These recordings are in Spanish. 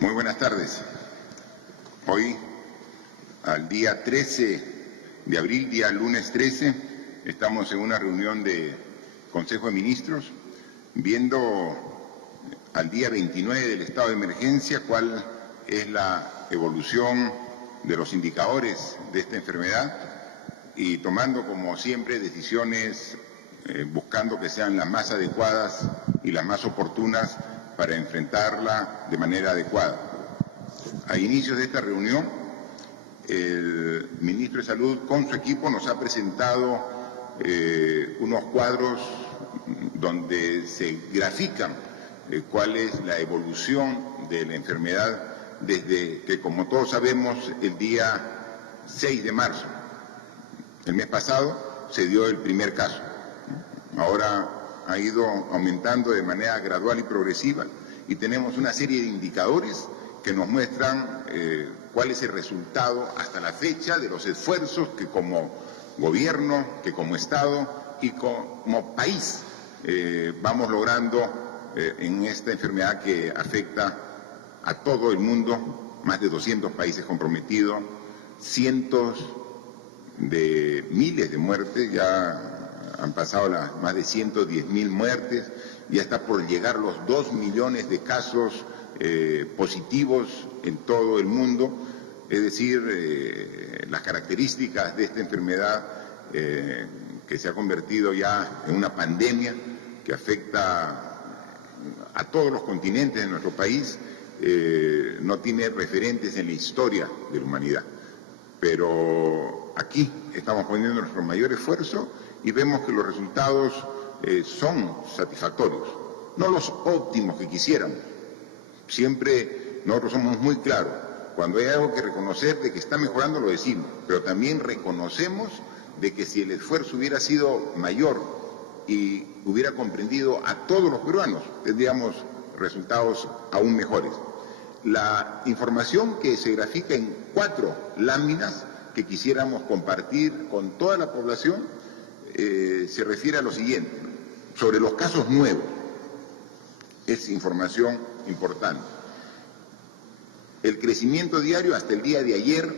Muy buenas tardes. Hoy, al día 13 de abril, día lunes 13, estamos en una reunión de Consejo de Ministros, viendo al día 29 del estado de emergencia cuál es la evolución de los indicadores de esta enfermedad y tomando, como siempre, decisiones buscando que sean las más adecuadas y las más oportunas para enfrentarla de manera adecuada. A inicios de esta reunión, el ministro de Salud con su equipo nos ha presentado unos cuadros donde se grafican cuál es la evolución de la enfermedad desde que, como todos sabemos, el día 6 de marzo, el mes pasado, se dio el primer caso. Ahora ha ido aumentando de manera gradual y progresiva y tenemos una serie de indicadores que nos muestran cuál es el resultado hasta la fecha de los esfuerzos que como gobierno, que como Estado y como país vamos logrando en esta enfermedad que afecta a todo el mundo, más de 200 países comprometidos, cientos de miles de muertes, ya han pasado las más de 110.000 muertes, ya está por llegar los 2 millones de casos positivos en todo el mundo, es decir, las características de esta enfermedad que se ha convertido ya en una pandemia que afecta a todos los continentes de nuestro país, no tiene referentes en la historia de la humanidad. Pero aquí estamos poniendo nuestro mayor esfuerzo y vemos que los resultados son satisfactorios, no los óptimos que quisiéramos. Siempre nosotros somos muy claros, cuando hay algo que reconocer de que está mejorando lo decimos, pero también reconocemos de que si el esfuerzo hubiera sido mayor y hubiera comprendido a todos los peruanos, tendríamos resultados aún mejores. La información que se grafica en 4 láminas que quisiéramos compartir con toda la población se refiere a lo siguiente: sobre los casos nuevos, es información importante. El crecimiento diario hasta el día de ayer,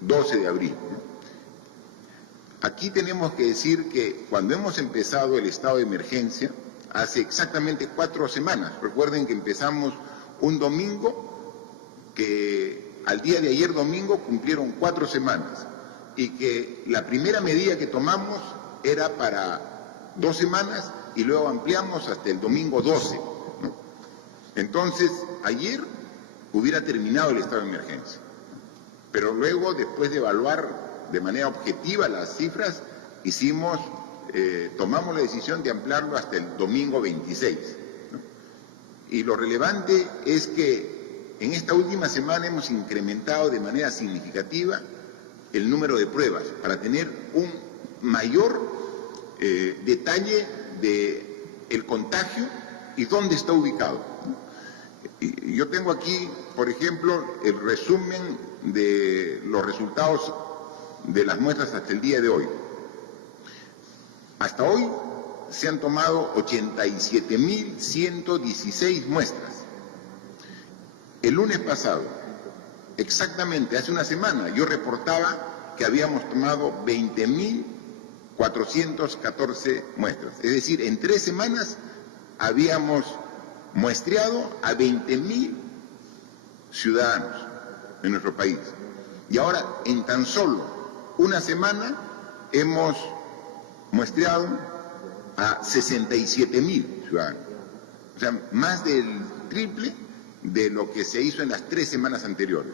12 de abril. Aquí tenemos que decir que cuando hemos empezado el estado de emergencia, hace exactamente 4 semanas, recuerden que empezamos un domingo, que al día de ayer domingo cumplieron 4 semanas, y que la primera medida que tomamos era para 2 semanas y luego ampliamos hasta el domingo 12, ¿no? Entonces, ayer hubiera terminado el estado de emergencia, pero luego, después de evaluar de manera objetiva las cifras, tomamos la decisión de ampliarlo hasta el domingo 26, ¿no? Y lo relevante es que en esta última semana hemos incrementado de manera significativa el número de pruebas para tener un mayor detalle del contagio y dónde está ubicado. Y yo tengo aquí, por ejemplo, el resumen de los resultados de las muestras hasta el día de hoy. Hasta hoy se han tomado 87.116 muestras. El lunes pasado, exactamente hace una semana, yo reportaba que habíamos tomado 20.414 muestras. Es decir, en 3 semanas habíamos muestreado a 20.000 ciudadanos en nuestro país. Y ahora, en tan solo una semana, hemos muestreado a 67.000 ciudadanos. O sea, más del triple de lo que se hizo en las 3 semanas anteriores.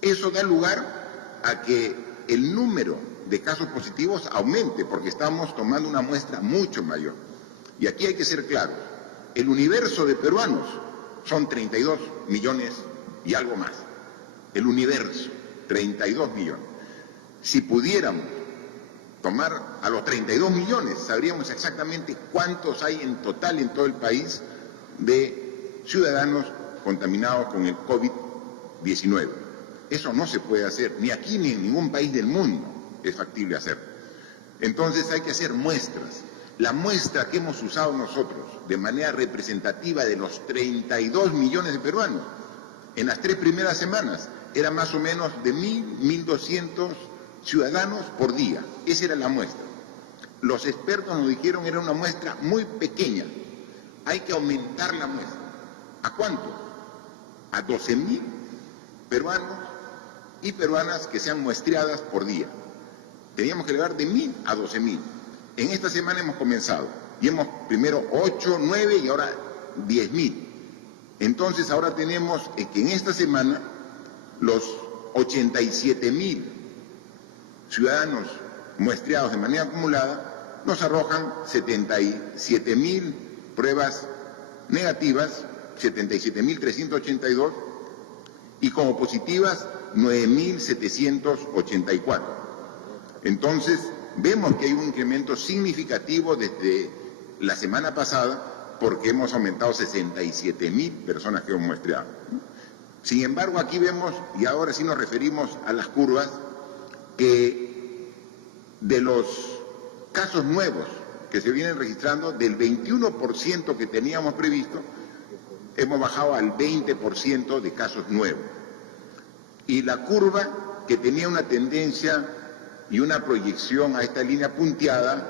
Eso da lugar a que el número de casos positivos aumente, porque estamos tomando una muestra mucho mayor. Y aquí hay que ser claros, el universo de peruanos son 32 millones y algo más. El universo, 32 millones. Si pudiéramos tomar a los 32 millones, sabríamos exactamente cuántos hay en total en todo el país de ciudadanos contaminados con el COVID-19. Eso no se puede hacer, ni aquí ni en ningún país del mundo es factible hacer. Entonces hay que hacer muestras. La muestra que hemos usado nosotros de manera representativa de los 32 millones de peruanos En las 3 primeras semanas era más o menos de 1.000, 1.200 ciudadanos por día. Esa era la muestra. Los expertos nos dijeron que era una muestra muy pequeña. Hay que aumentar la muestra. ¿A cuánto? A 12.000 peruanos y peruanas que sean muestreadas por día. Teníamos que llegar de 1.000 a 12.000. En esta semana hemos comenzado. Y hemos primero 8, 9 y ahora 10.000. Entonces ahora tenemos que en esta semana los 87.000 ciudadanos muestreados de manera acumulada nos arrojan 77.000 pruebas negativas, 77.382, y como positivas 9.784. Entonces vemos que hay un incremento significativo desde la semana pasada, porque hemos aumentado 67.000 personas que hemos muestreado. Sin embargo, aquí vemos, y ahora sí nos referimos a las curvas, que de los casos nuevos que se vienen registrando, del 21% que teníamos previsto, hemos bajado al 20% de casos nuevos. Y la curva, que tenía una tendencia y una proyección a esta línea punteada,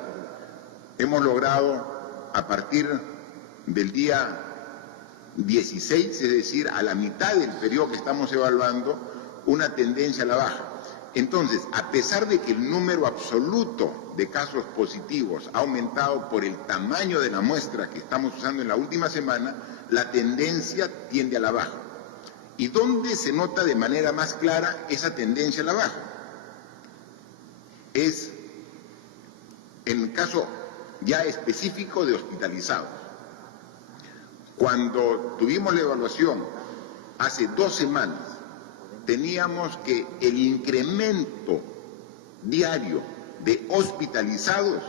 hemos logrado a partir del día 16, es decir, a la mitad del periodo que estamos evaluando, una tendencia a la baja. Entonces, a pesar de que el número absoluto de casos positivos ha aumentado por el tamaño de la muestra que estamos usando en la última semana, la tendencia tiende a la baja. ¿Y dónde se nota de manera más clara esa tendencia a la baja? Es en el caso ya específico de hospitalizados. Cuando tuvimos la evaluación hace 2 semanas, teníamos que el incremento diario de hospitalizados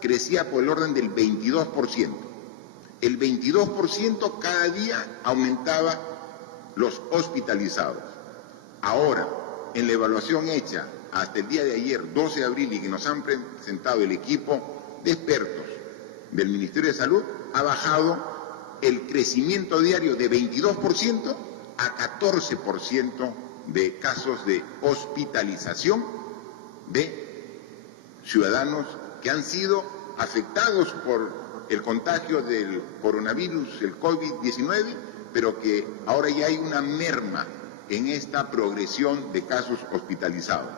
crecía por el orden del 22%. El 22% cada día aumentaba los hospitalizados. Ahora, en la evaluación hecha hasta el día de ayer, 12 de abril, y que nos han presentado el equipo de expertos del Ministerio de Salud, ha bajado el crecimiento diario de 22% a 14% de casos de hospitalización de ciudadanos que han sido afectados por el contagio del coronavirus, el COVID-19, pero que ahora ya hay una merma en esta progresión de casos hospitalizados.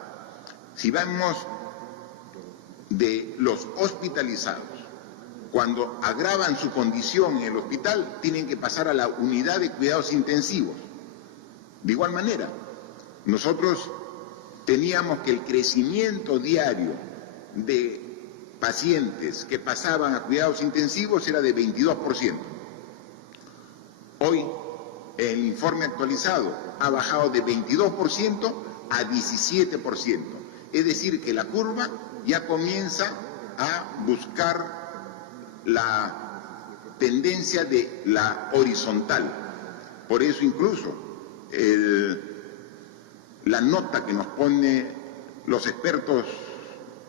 Si vamos de los hospitalizados, cuando agravan su condición en el hospital, tienen que pasar a la unidad de cuidados intensivos. De igual manera, nosotros teníamos que el crecimiento diario de pacientes que pasaban a cuidados intensivos era de 22%. Hoy, el informe actualizado ha bajado de 22% a 17%. Es decir, que la curva ya comienza a buscar la tendencia de la horizontal. Por eso incluso la nota que nos pone los expertos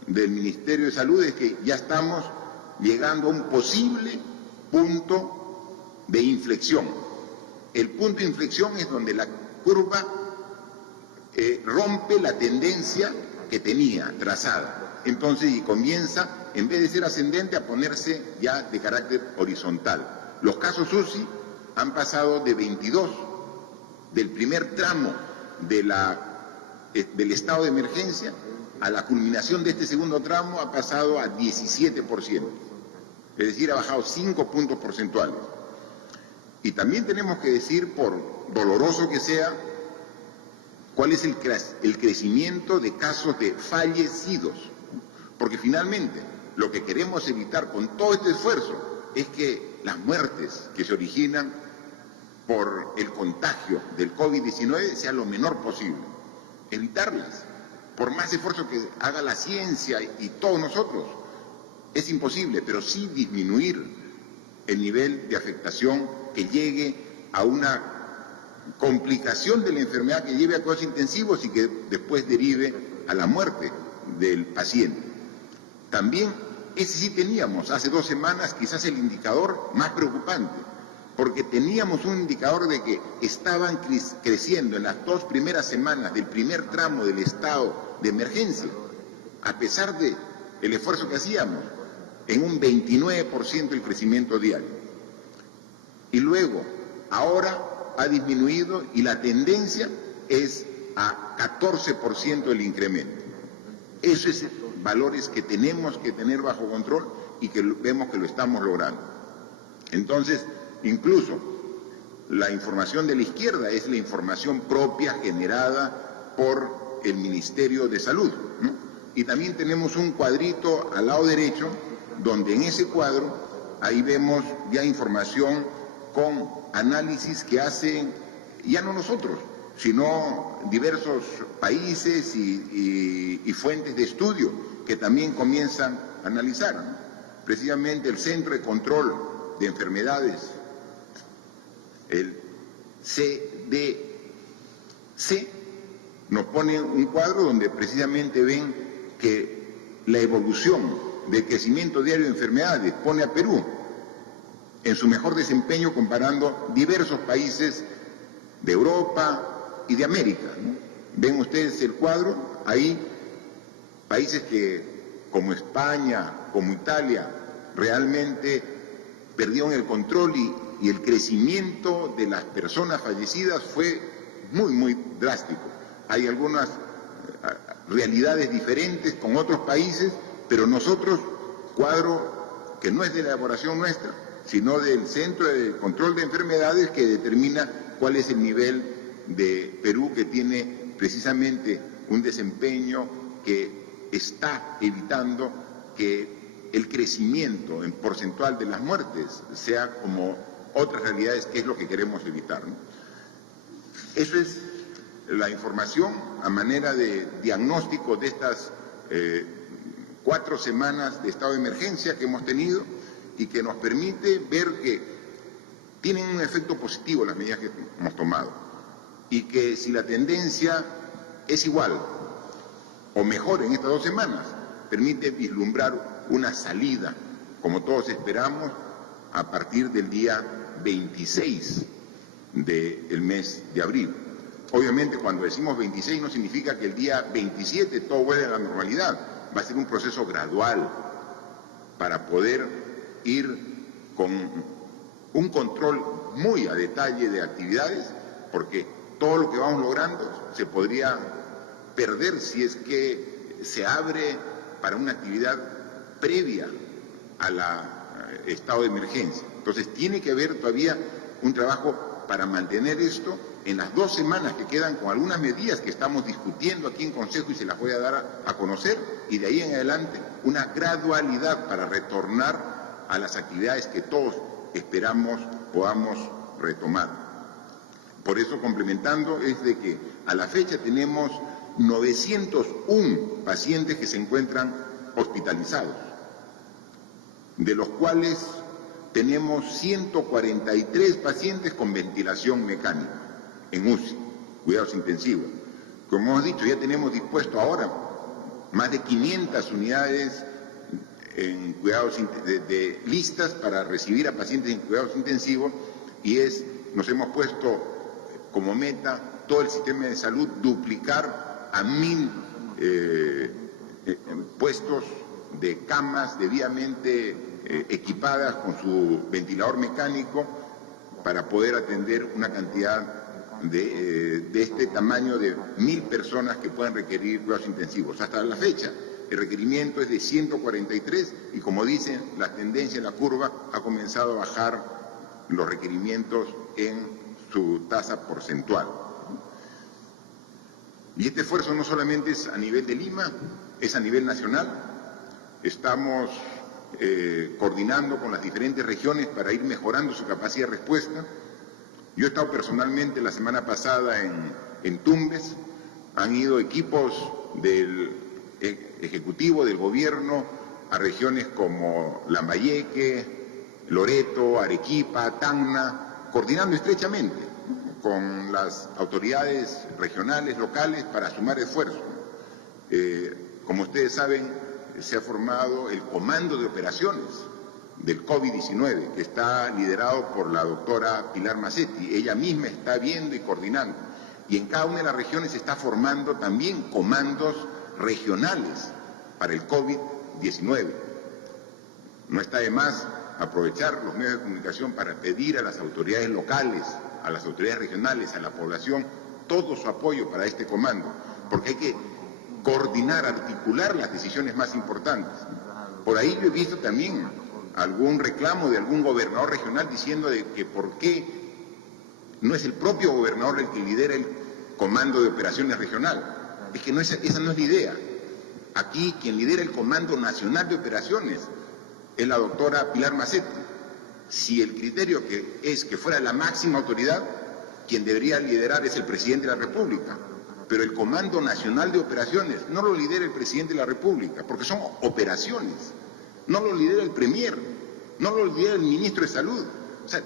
del Ministerio de Salud es que ya estamos llegando a un posible punto de inflexión. El punto de inflexión es donde la curva rompe la tendencia que tenía trazada. Entonces, y comienza, en vez de ser ascendente, a ponerse ya de carácter horizontal. Los casos UCI han pasado de 22 del primer tramo del estado de emergencia a la culminación de este segundo tramo ha pasado a 17%. Es decir, ha bajado 5 puntos porcentuales. Y también tenemos que decir, por doloroso que sea, cuál es el crecimiento de casos de fallecidos. Porque finalmente lo que queremos evitar con todo este esfuerzo es que las muertes que se originan por el contagio del COVID-19 sea lo menor posible. Evitarlas, por más esfuerzo que haga la ciencia y todos nosotros, es imposible, pero sí disminuir el nivel de afectación que llegue a una complicación de la enfermedad que lleve a cuidados intensivos y que después derive a la muerte del paciente. También, ese sí teníamos hace 2 semanas quizás el indicador más preocupante, porque teníamos un indicador de que estaban creciendo en las 2 primeras semanas del primer tramo del estado de emergencia, a pesar de el esfuerzo que hacíamos, en un 29% el crecimiento diario. Y luego, ahora ha disminuido y la tendencia es a 14% el incremento. Esos son valores que tenemos que tener bajo control y que vemos que lo estamos logrando. Entonces, incluso la información de la izquierda es la información propia generada por el Ministerio de Salud, ¿no? Y también tenemos un cuadrito al lado derecho, donde en ese cuadro, ahí vemos ya información con análisis que hacen, ya no nosotros, sino diversos países y fuentes de estudio que también comienzan a analizar, ¿no? Precisamente el Centro de Control de Enfermedades, el CDC, nos pone un cuadro donde precisamente ven que la evolución del crecimiento diario de enfermedades pone a Perú en su mejor desempeño comparando diversos países de Europa y de América, ¿no? Ven ustedes el cuadro, ahí países que como España, como Italia, realmente perdieron el control y el crecimiento de las personas fallecidas fue muy drástico. Hay algunas realidades diferentes con otros países, pero nosotros, cuadro que no es de la elaboración nuestra, sino del Centro de Control de Enfermedades, que determina cuál es el nivel de Perú, que tiene precisamente un desempeño que está evitando que el crecimiento en porcentual de las muertes sea como otras realidades, que es lo que queremos evitar, ¿no? Eso es la información a manera de diagnóstico de estas 4 semanas de estado de emergencia que hemos tenido y que nos permite ver que tienen un efecto positivo las medidas que hemos tomado y que si la tendencia es igual o mejor en estas 2 semanas, permite vislumbrar una salida, como todos esperamos, a partir del día 26 del mes de abril. Obviamente, cuando decimos 26 no significa que el día 27 todo vuelve a la normalidad. Va a ser un proceso gradual para poder ir con un control muy a detalle de actividades, porque todo lo que vamos logrando se podría perder si es que se abre para una actividad previa al estado de emergencia. Entonces tiene que haber todavía un trabajo para mantener esto en las 2 semanas que quedan, con algunas medidas que estamos discutiendo aquí en Consejo y se las voy a dar a conocer, y de ahí en adelante una gradualidad para retornar a las actividades que todos esperamos podamos retomar. Por eso, complementando, es de que a la fecha tenemos 901 pacientes que se encuentran hospitalizados, de los cuales tenemos 143 pacientes con ventilación mecánica en UCI, cuidados intensivos. Como hemos dicho, ya tenemos dispuesto ahora más de 500 unidades en cuidados listas para recibir a pacientes en cuidados intensivos, y nos hemos puesto como meta todo el sistema de salud duplicar a 1000 puestos de camas debidamente equipadas con su ventilador mecánico para poder atender una cantidad de este tamaño de 1000 personas que puedan requerir cuidados intensivos. Hasta la fecha el requerimiento es de 143 y, como dicen, la tendencia en la curva ha comenzado a bajar los requerimientos en su tasa porcentual. Y este esfuerzo no solamente es a nivel de Lima, es a nivel nacional. Estamos coordinando con las diferentes regiones para ir mejorando su capacidad de respuesta. Yo he estado personalmente la semana pasada en Tumbes. Han ido equipos del Ejecutivo, del Gobierno, a regiones como Lambayeque, Loreto, Arequipa, Tacna, coordinando estrechamente con las autoridades regionales, locales, para sumar esfuerzos. Como ustedes saben, se ha formado el Comando de Operaciones del COVID-19, que está liderado por la doctora Pilar Mazzetti. Ella misma está viendo y coordinando. Y en cada una de las regiones se está formando también comandos regionales para el COVID-19. No está de más aprovechar los medios de comunicación para pedir a las autoridades locales, a las autoridades regionales, a la población, todo su apoyo para este comando, porque hay que coordinar, articular las decisiones más importantes. Por ahí yo he visto también algún reclamo de algún gobernador regional diciendo de que por qué no es el propio gobernador el que lidera el comando de operaciones regional. Es que esa no es la idea. Aquí quien lidera el Comando Nacional de Operaciones es la doctora Pilar Mazzetti. Si el criterio es que fuera la máxima autoridad, quien debería liderar es el presidente de la República. Pero el Comando Nacional de Operaciones no lo lidera el presidente de la República, porque son operaciones. No lo lidera el premier, no lo lidera el ministro de Salud. O sea,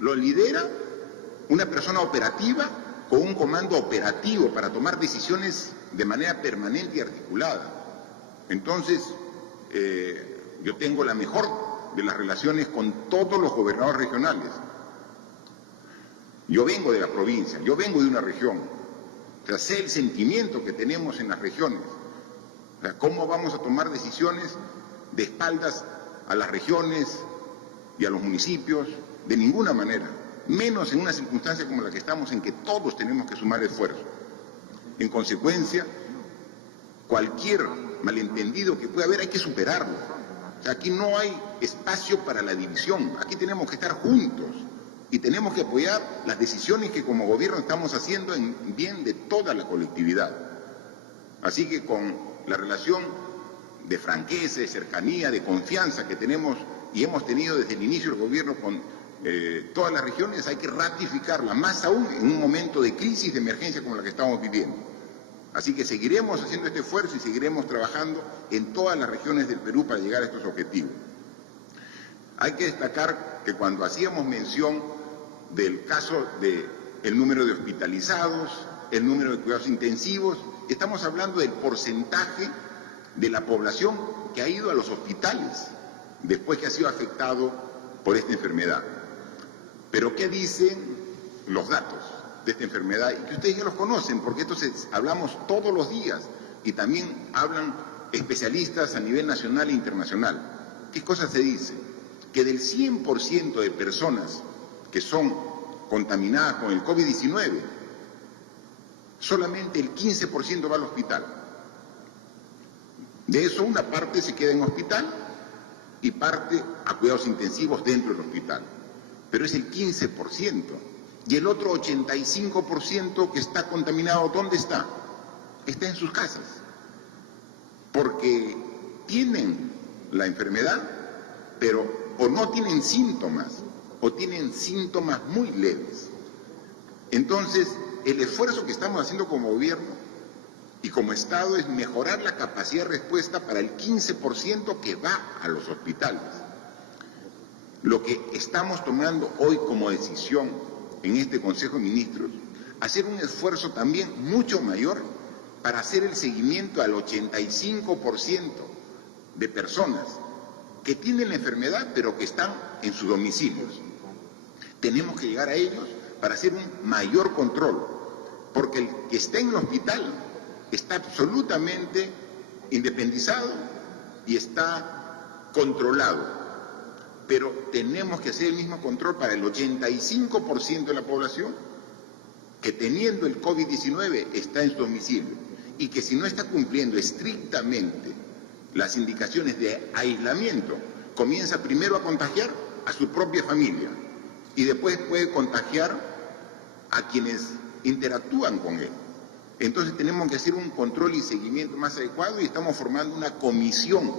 lo lidera una persona operativa con un comando operativo para tomar decisiones de manera permanente y articulada. Entonces, yo tengo la mejor de las relaciones con todos los gobernadores regionales. Yo vengo de la provincia, yo vengo de una región. O sea, sé el sentimiento que tenemos en las regiones. O sea, ¿cómo vamos a tomar decisiones de espaldas a las regiones y a los municipios? De ninguna manera. Menos en una circunstancia como la que estamos, en que todos tenemos que sumar esfuerzo. En consecuencia, cualquier malentendido que pueda haber hay que superarlo. O sea, aquí no hay espacio para la división, aquí tenemos que estar juntos y tenemos que apoyar las decisiones que como gobierno estamos haciendo en bien de toda la colectividad. Así que con la relación de franqueza, de cercanía, de confianza que tenemos y hemos tenido desde el inicio del gobierno con todas las regiones, hay que ratificarla, más aún en un momento de crisis, de emergencia como la que estamos viviendo. Así que seguiremos haciendo este esfuerzo y seguiremos trabajando en todas las regiones del Perú para llegar a estos objetivos. Hay que destacar que cuando hacíamos mención del caso del número de hospitalizados, el número de cuidados intensivos, estamos hablando del porcentaje de la población que ha ido a los hospitales después que ha sido afectado por esta enfermedad. Pero ¿qué dicen los datos de esta enfermedad? Y que ustedes ya los conocen, porque entonces hablamos todos los días y también hablan especialistas a nivel nacional e internacional. ¿Qué cosa se dice? Que del 100% de personas que son contaminadas con el COVID-19, solamente el 15% va al hospital. De eso una parte se queda en hospital y parte a cuidados intensivos dentro del hospital. Pero es el 15%. Y el otro 85% que está contaminado, ¿dónde está? Está en sus casas. Porque tienen la enfermedad, pero o no tienen síntomas, o tienen síntomas muy leves. Entonces, el esfuerzo que estamos haciendo como gobierno y como Estado es mejorar la capacidad de respuesta para el 15% que va a los hospitales. Lo que estamos tomando hoy como decisión en este Consejo de Ministros, hacer un esfuerzo también mucho mayor para hacer el seguimiento al 85% de personas que tienen la enfermedad pero que están en sus domicilios. Tenemos que llegar a ellos para hacer un mayor control, porque el que está en el hospital está absolutamente independizado y está controlado. Pero tenemos que hacer el mismo control para el 85% de la población que teniendo el COVID-19 está en su domicilio y que si no está cumpliendo estrictamente las indicaciones de aislamiento, comienza primero a contagiar a su propia familia y después puede contagiar a quienes interactúan con él. Entonces tenemos que hacer un control y seguimiento más adecuado y estamos formando una comisión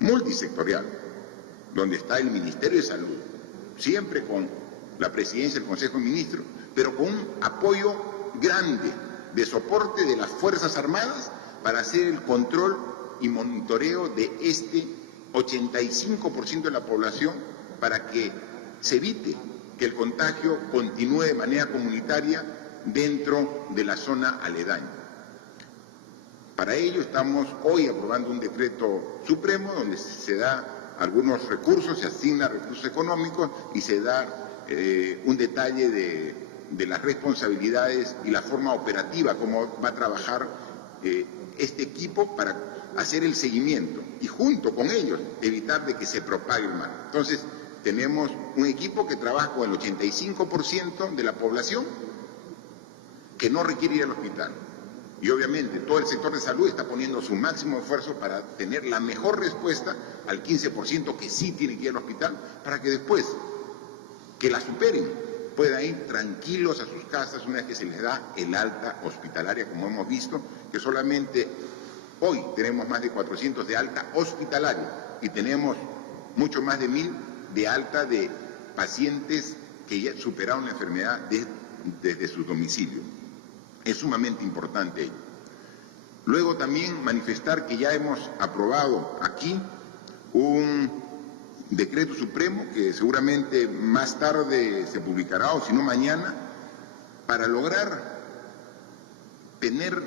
multisectorial donde está el Ministerio de Salud, siempre con la presidencia del Consejo de Ministros, pero con un apoyo grande de soporte de las Fuerzas Armadas para hacer el control y monitoreo de este 85% de la población para que se evite que el contagio continúe de manera comunitaria dentro de la zona aledaña. Para ello estamos hoy aprobando un decreto supremo donde se da algunos recursos, se asigna recursos económicos y se da un detalle de las responsabilidades y la forma operativa, cómo va a trabajar este equipo para hacer el seguimiento y junto con ellos evitar de que se propague el mal. Entonces, tenemos un equipo que trabaja con el 85% de la población que no requiere ir al hospital. Y obviamente todo el sector de salud está poniendo su máximo esfuerzo para tener la mejor respuesta al 15% que sí tiene que ir al hospital, para que después que la superen puedan ir tranquilos a sus casas una vez que se les da el alta hospitalaria, como hemos visto, que solamente hoy tenemos más de 400 de alta hospitalaria y tenemos mucho más de 1000 de alta de pacientes que ya superaron la enfermedad desde su domicilio. Es sumamente importante ello. Luego también manifestar que ya hemos aprobado aquí un decreto supremo que seguramente más tarde se publicará o si no mañana, para lograr tener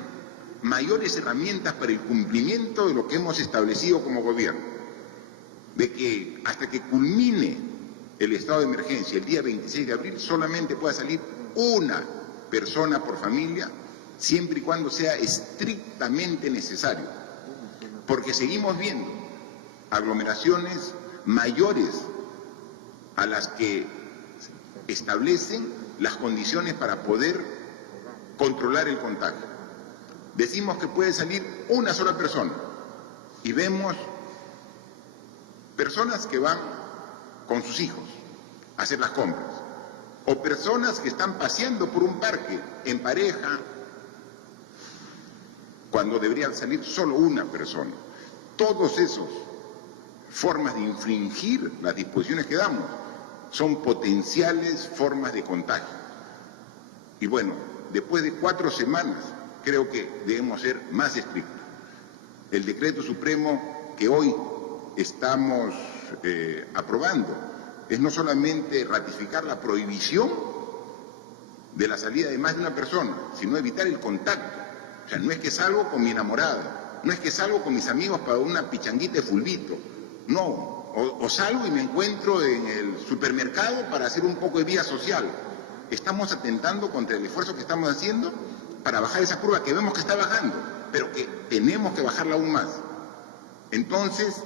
mayores herramientas para el cumplimiento de lo que hemos establecido como gobierno, de que hasta que culmine el estado de emergencia el día 26 de abril solamente pueda salir una persona por familia, siempre y cuando sea estrictamente necesario, porque seguimos viendo aglomeraciones mayores a las que establecen las condiciones para poder controlar el contagio. Decimos que puede salir una sola persona y vemos personas que van con sus hijos a hacer las compras, o personas que están paseando por un parque en pareja, cuando debería salir solo una persona. Todos esos formas de infringir las disposiciones que damos son potenciales formas de contagio. Y bueno, después de 4 semanas, creo que debemos ser más estrictos. El decreto supremo que hoy estamos aprobando es no solamente ratificar la prohibición de la salida de más de una persona, sino evitar el contacto. O sea, no es que salgo con mi enamorada, no es que salgo con mis amigos para una pichanguita de fulbito, no, o salgo y me encuentro en el supermercado para hacer un poco de vida social. Estamos atentando contra el esfuerzo que estamos haciendo para bajar esa curva que vemos que está bajando, pero que tenemos que bajarla aún más. Entonces,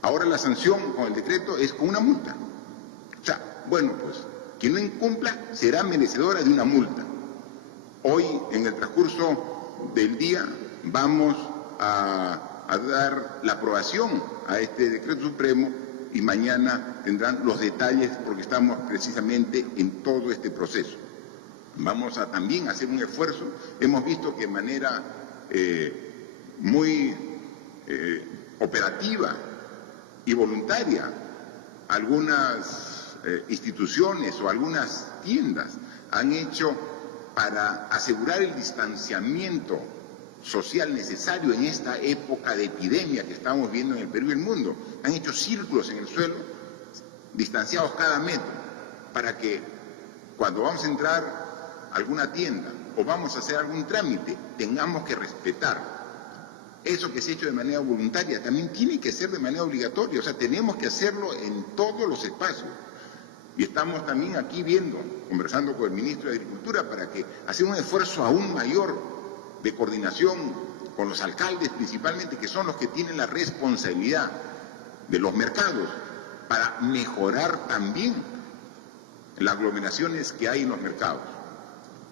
ahora la sanción con el decreto es con una multa. O sea, bueno, pues, quien no incumpla será merecedora de una multa. Hoy, en el transcurso del día, vamos a dar la aprobación a este decreto supremo y mañana tendrán los detalles porque estamos precisamente en todo este proceso. Vamos a también hacer un esfuerzo. Hemos visto que de manera muy operativa y voluntaria algunas instituciones o algunas tiendas han hecho para asegurar el distanciamiento social necesario en esta época de epidemia que estamos viendo en el Perú y el mundo. Han hecho círculos en el suelo, distanciados cada metro, para que cuando vamos a entrar a alguna tienda o vamos a hacer algún trámite, tengamos que respetar. Eso que se ha hecho de manera voluntaria también tiene que ser de manera obligatoria, o sea, tenemos que hacerlo en todos los espacios. Y estamos también aquí viendo, conversando con el ministro de Agricultura, para que hacer un esfuerzo aún mayor de coordinación con los alcaldes principalmente, que son los que tienen la responsabilidad de los mercados, para mejorar también las aglomeraciones que hay en los mercados.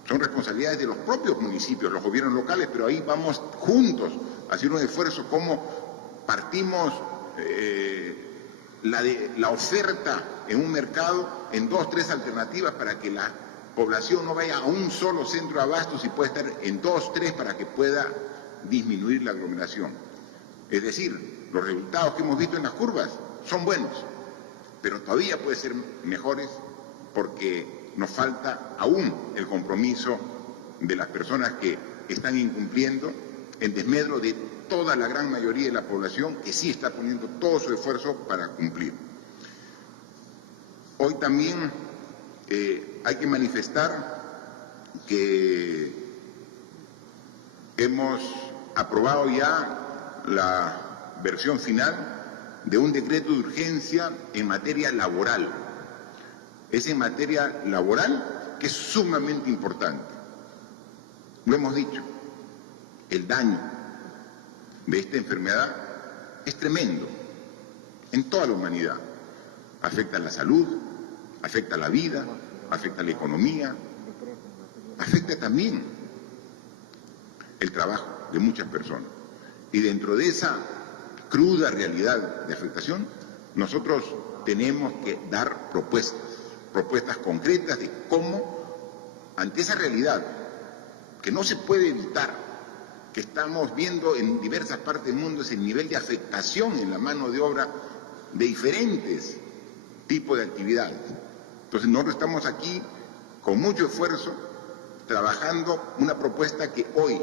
Son responsabilidades de los propios municipios, los gobiernos locales, pero ahí vamos juntos a hacer un esfuerzo como partimos la oferta en un mercado en 2 o 3 alternativas para que la población no vaya a un solo centro de abastos y pueda estar en 2 o 3 para que pueda disminuir la aglomeración. Es decir, los resultados que hemos visto en las curvas son buenos, pero todavía pueden ser mejores porque nos falta aún el compromiso de las personas que están incumpliendo en desmedro de toda la gran mayoría de la población que sí está poniendo todo su esfuerzo para cumplir. Hoy también hay que manifestar que hemos aprobado ya la versión final de un decreto de urgencia en materia laboral. Es en materia laboral que es sumamente importante. Lo hemos dicho, el daño de esta enfermedad es tremendo en toda la humanidad. Afecta a la salud, afecta a la vida, afecta a la economía, afecta también el trabajo de muchas personas. Y dentro de esa cruda realidad de afectación, nosotros tenemos que dar propuestas concretas de cómo, ante esa realidad que no se puede evitar, que estamos viendo en diversas partes del mundo, es el nivel de afectación en la mano de obra de diferentes tipos de actividades. Entonces nosotros estamos aquí con mucho esfuerzo trabajando una propuesta que hoy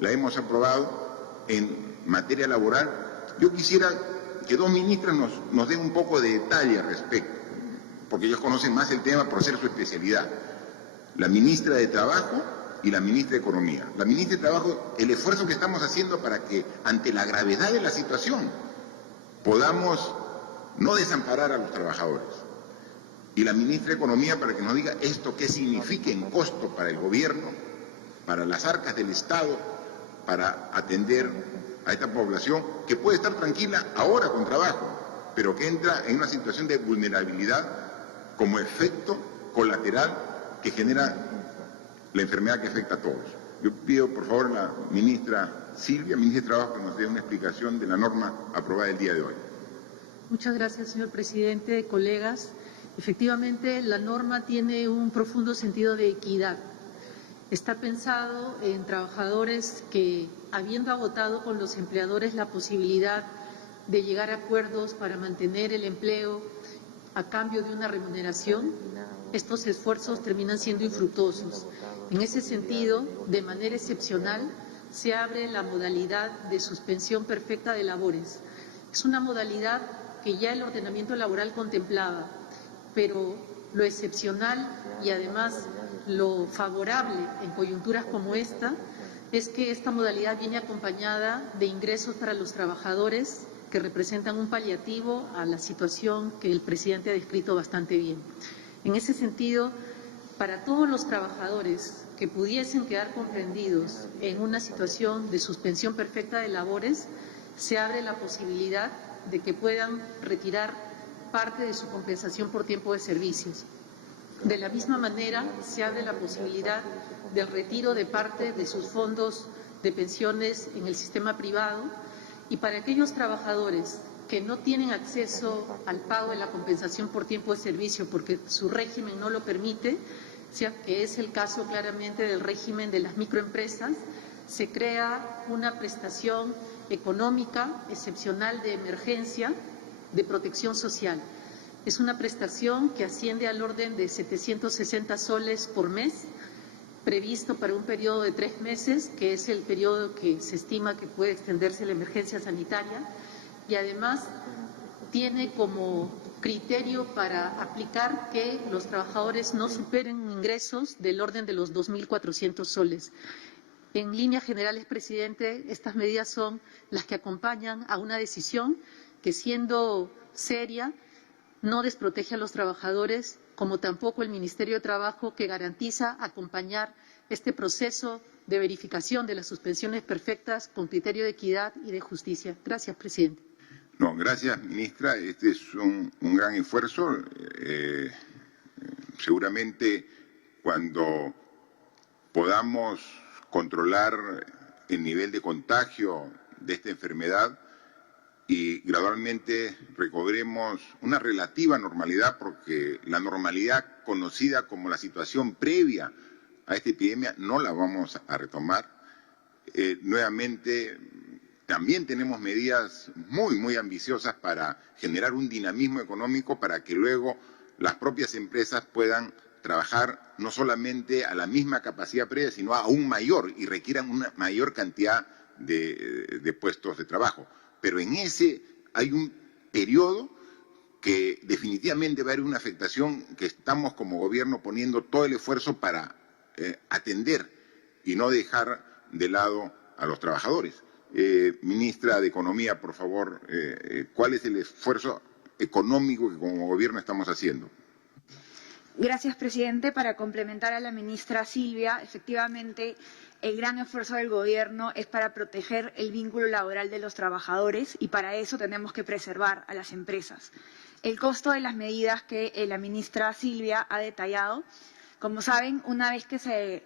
la hemos aprobado en materia laboral. Yo quisiera que dos ministras nos den un poco de detalle al respecto, porque ellos conocen más el tema por ser su especialidad. La ministra de Trabajo y la ministra de Economía. La ministra de Trabajo, el esfuerzo que estamos haciendo para que, ante la gravedad de la situación, podamos no desamparar a los trabajadores. Y la ministra de Economía, para que nos diga esto qué significa en costo para el gobierno, para las arcas del Estado, para atender a esta población que puede estar tranquila ahora con trabajo, pero que entra en una situación de vulnerabilidad como efecto colateral que genera la enfermedad que afecta a todos. Yo pido, por favor, a la ministra Silvia, ministra de Trabajo, que nos dé una explicación de la norma aprobada el día de hoy. Muchas gracias, señor presidente, colegas. Efectivamente, la norma tiene un profundo sentido de equidad. Está pensado en trabajadores que, habiendo agotado con los empleadores la posibilidad de llegar a acuerdos para mantener el empleo a cambio de una remuneración, estos esfuerzos terminan siendo infructuosos. En ese sentido, de manera excepcional, se abre la modalidad de suspensión perfecta de labores. Es una modalidad que ya el ordenamiento laboral contemplaba, pero lo excepcional y además lo favorable en coyunturas como esta es que esta modalidad viene acompañada de ingresos para los trabajadores que representan un paliativo a la situación que el presidente ha descrito bastante bien. En ese sentido, para todos los trabajadores que pudiesen quedar comprendidos en una situación de suspensión perfecta de labores, se abre la posibilidad de que puedan retirar parte de su compensación por tiempo de servicios. De la misma manera, se abre la posibilidad del retiro de parte de sus fondos de pensiones en el sistema privado, y para aquellos trabajadores que no tienen acceso al pago de la compensación por tiempo de servicio porque su régimen no lo permite, que es el caso claramente del régimen de las microempresas, se crea una prestación económica excepcional de emergencia de protección social. Es una prestación que asciende al orden de 760 soles por mes, previsto para un periodo de 3 meses, que es el periodo que se estima que puede extenderse la emergencia sanitaria, y además tiene como criterio para aplicar que los trabajadores no superen ingresos del orden de los 2.400 soles. En líneas generales, presidente, estas medidas son las que acompañan a una decisión que, siendo seria, no desprotege a los trabajadores, como tampoco el Ministerio de Trabajo, que garantiza acompañar este proceso de verificación de las suspensiones perfectas con criterio de equidad y de justicia. Gracias, presidente. No, gracias, ministra. Este es un gran esfuerzo. Seguramente cuando podamos controlar el nivel de contagio de esta enfermedad y gradualmente recobremos una relativa normalidad, porque la normalidad conocida como la situación previa a esta epidemia no la vamos a retomar. Nuevamente, también tenemos medidas muy ambiciosas para generar un dinamismo económico para que luego las propias empresas puedan trabajar no solamente a la misma capacidad previa, sino aún mayor, y requieran una mayor cantidad de puestos de trabajo. Pero en ese hay un periodo que definitivamente va a haber una afectación que estamos como gobierno poniendo todo el esfuerzo para atender y no dejar de lado a los trabajadores. Ministra de Economía, por favor, ¿cuál es el esfuerzo económico que como gobierno estamos haciendo? Gracias, presidente. Para complementar a la ministra Silvia, efectivamente, el gran esfuerzo del Gobierno es para proteger el vínculo laboral de los trabajadores y para eso tenemos que preservar a las empresas. El costo de las medidas que la ministra Silvia ha detallado, como saben, una vez que se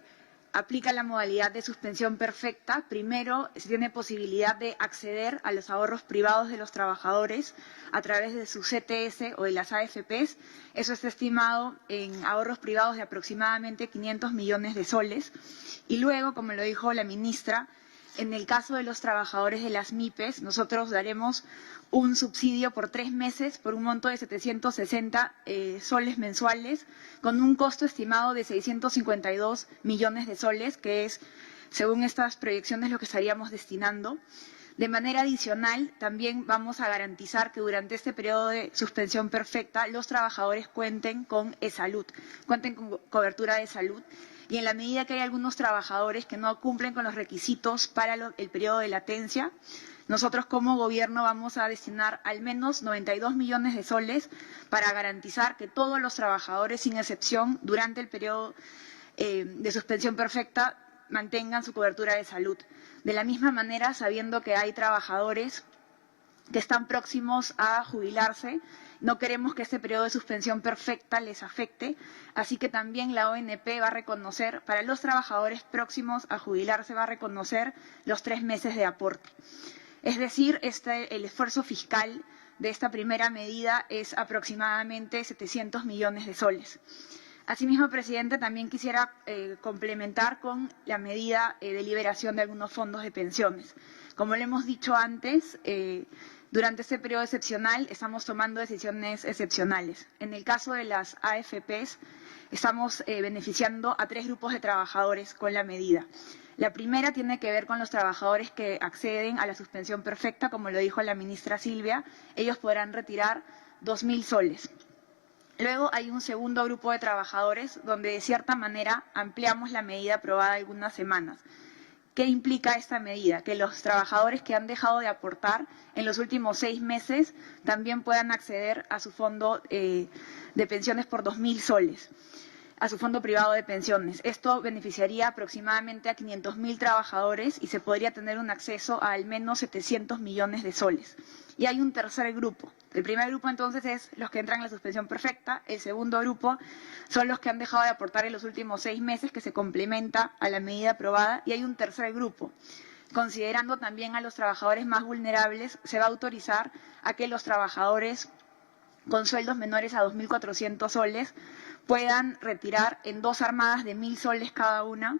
aplica la modalidad de suspensión perfecta, primero se tiene posibilidad de acceder a los ahorros privados de los trabajadores a través de su CTS o de las AFPs. Eso está estimado en ahorros privados de aproximadamente 500 millones de soles. Y luego, como lo dijo la ministra, en el caso de los trabajadores de las MIPES, nosotros daremos un subsidio por 3 meses por un monto de 760 soles mensuales, con un costo estimado de 652 millones de soles, que es, según estas proyecciones, lo que estaríamos destinando. De manera adicional, también vamos a garantizar que durante este periodo de suspensión perfecta los trabajadores cuenten con e-salud, cuenten con cobertura de salud. Y en la medida que hay algunos trabajadores que no cumplen con los requisitos para el periodo de latencia, nosotros como gobierno vamos a destinar al menos 92 millones de soles para garantizar que todos los trabajadores, sin excepción, durante el periodo de suspensión perfecta, mantengan su cobertura de salud. De la misma manera, sabiendo que hay trabajadores que están próximos a jubilarse, no queremos que este periodo de suspensión perfecta les afecte, así que también la ONP va a reconocer, para los trabajadores próximos a jubilarse, va a reconocer los 3 meses de aporte. Es decir, el esfuerzo fiscal de esta primera medida es aproximadamente 700 millones de soles. Asimismo, presidente, también quisiera complementar con la medida de liberación de algunos fondos de pensiones. Como le hemos dicho antes, durante este periodo excepcional estamos tomando decisiones excepcionales. En el caso de las AFPs, estamos beneficiando a 3 grupos de trabajadores con la medida. La primera tiene que ver con los trabajadores que acceden a la suspensión perfecta, como lo dijo la ministra Silvia. Ellos podrán retirar 2.000 soles. Luego hay un segundo grupo de trabajadores donde de cierta manera ampliamos la medida aprobada algunas semanas. ¿Qué implica esta medida? Que los trabajadores que han dejado de aportar en los últimos 6 meses también puedan acceder a su fondo de pensiones por 2.000 soles, a su fondo privado de pensiones. Esto beneficiaría aproximadamente a 500.000 trabajadores y se podría tener un acceso a al menos 700 millones de soles. Y hay un tercer grupo. El primer grupo entonces es los que entran en la suspensión perfecta. El segundo grupo son los que han dejado de aportar en los últimos 6 meses, que se complementa a la medida aprobada. Y hay un tercer grupo. Considerando también a los trabajadores más vulnerables, se va a autorizar a que los trabajadores con sueldos menores a 2.400 soles puedan retirar en 2 armadas de 1.000 soles cada una,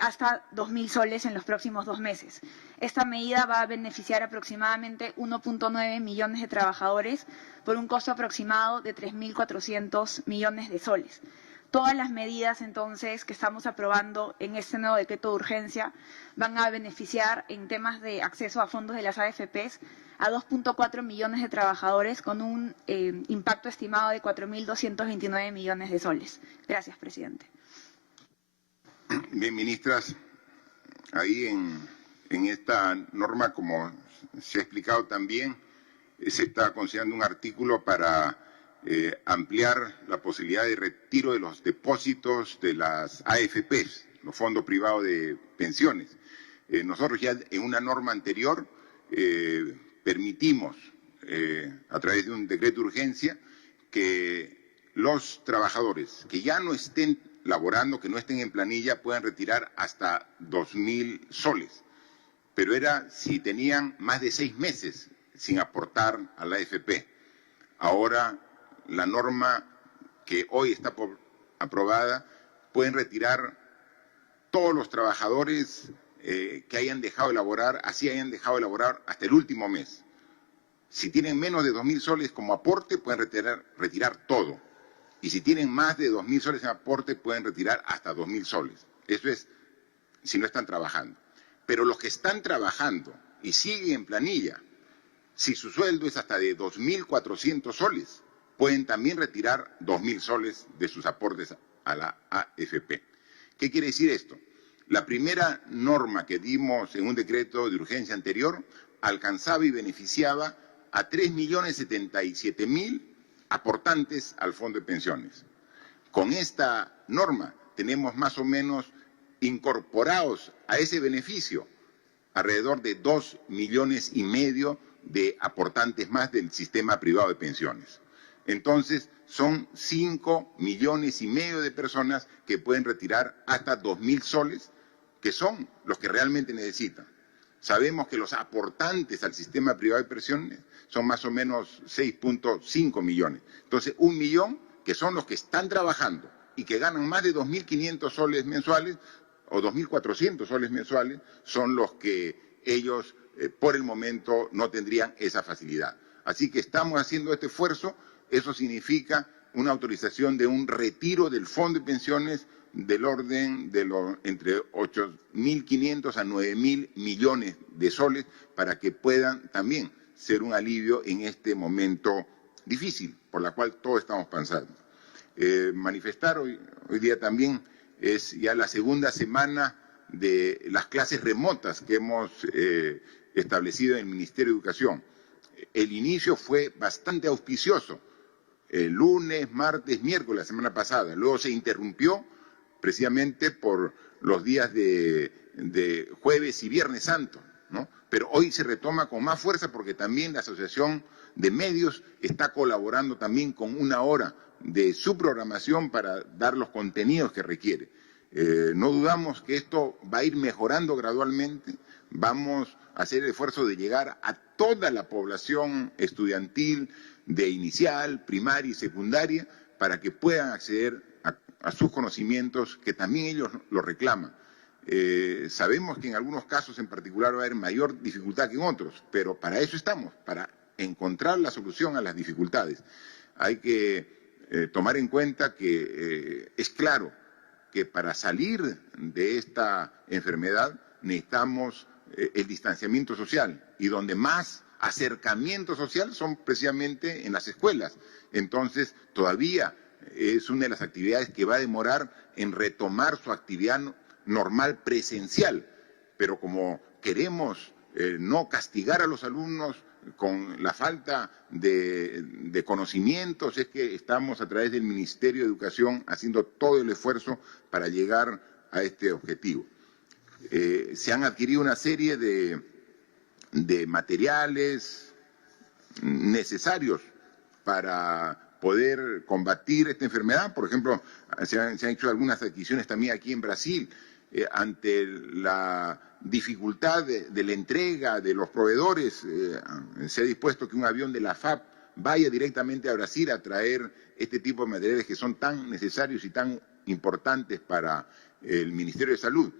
hasta 2.000 soles en los próximos 2 meses. Esta medida va a beneficiar aproximadamente 1.9 millones de trabajadores por un costo aproximado de 3.400 millones de soles. Todas las medidas, entonces, que estamos aprobando en este nuevo decreto de urgencia van a beneficiar en temas de acceso a fondos de las AFPs a 2.4 millones de trabajadores con un impacto estimado de 4.229 millones de soles. Gracias, presidente. Bien, ministras, ahí en esta norma, como se ha explicado también, se está considerando un artículo para ampliar la posibilidad de retiro de los depósitos de las AFPs, los fondos privados de pensiones. Nosotros ya en una norma anterior permitimos, a través de un decreto de urgencia, que los trabajadores que ya no estén laborando, que no estén en planilla, puedan retirar hasta 2.000 soles. Pero era si tenían más de 6 meses sin aportar a la AFP. Ahora, la norma que hoy está aprobada, pueden retirar todos los trabajadores que hayan dejado de laborar, así hayan dejado de laborar hasta el último mes. Si tienen menos de 2.000 soles como aporte, pueden retirar todo. Y si tienen más de 2.000 soles en aporte, pueden retirar hasta 2.000 soles. Eso es si no están trabajando. Pero los que están trabajando y siguen en planilla, si su sueldo es hasta de 2.400 soles, pueden también retirar 2.000 soles de sus aportes a la AFP. ¿Qué quiere decir esto? La primera norma que dimos en un decreto de urgencia anterior alcanzaba y beneficiaba a 3.077.000 aportantes al fondo de pensiones. Con esta norma tenemos más o menos incorporados a ese beneficio alrededor de 2,5 millones de aportantes más del sistema privado de pensiones. Entonces, son 5,5 millones de personas que pueden retirar hasta 2.000 soles, que son los que realmente necesitan. Sabemos que los aportantes al sistema privado de pensiones son más o menos 6,5 millones. Entonces, 1 millón, que son los que están trabajando y que ganan más de 2.500 soles mensuales o 2.400 soles mensuales, son los que ellos por el momento no tendrían esa facilidad. Así que estamos haciendo este esfuerzo. Eso significa una autorización de un retiro del fondo de pensiones del orden de entre 8.500 a 9.000 millones de soles para que puedan también ser un alivio en este momento difícil por la cual todos estamos pasando. Manifestar hoy día también es ya la segunda semana de las clases remotas que hemos establecido en el Ministerio de Educación. El inicio fue bastante auspicioso, el lunes, martes, miércoles, la semana pasada. Luego se interrumpió precisamente por los días de jueves y viernes santo, ¿no? Pero hoy se retoma con más fuerza porque también la Asociación de Medios está colaborando también con una hora de su programación para dar los contenidos que requiere. No dudamos que esto va a ir mejorando gradualmente. Vamos a hacer el esfuerzo de llegar a toda la población estudiantil de inicial, primaria y secundaria para que puedan acceder a sus conocimientos, que también ellos lo reclaman. Sabemos que en algunos casos en particular va a haber mayor dificultad que en otros, pero para eso estamos, para encontrar la solución a las dificultades. Hay que tomar en cuenta que es claro que para salir de esta enfermedad necesitamos el distanciamiento social, y donde más acercamiento social son precisamente en las escuelas. Entonces, todavía es una de las actividades que va a demorar en retomar su actividad normal presencial, pero como queremos no castigar a los alumnos con la falta de conocimientos, es que estamos a través del Ministerio de Educación haciendo todo el esfuerzo para llegar a este objetivo. Se han adquirido una serie de materiales necesarios para poder combatir esta enfermedad. Por ejemplo, se han hecho algunas adquisiciones también aquí en Brasil, ante la dificultad de la entrega de los proveedores. Se ha dispuesto que un avión de la FAP vaya directamente a Brasil a traer este tipo de materiales que son tan necesarios y tan importantes para el Ministerio de Salud.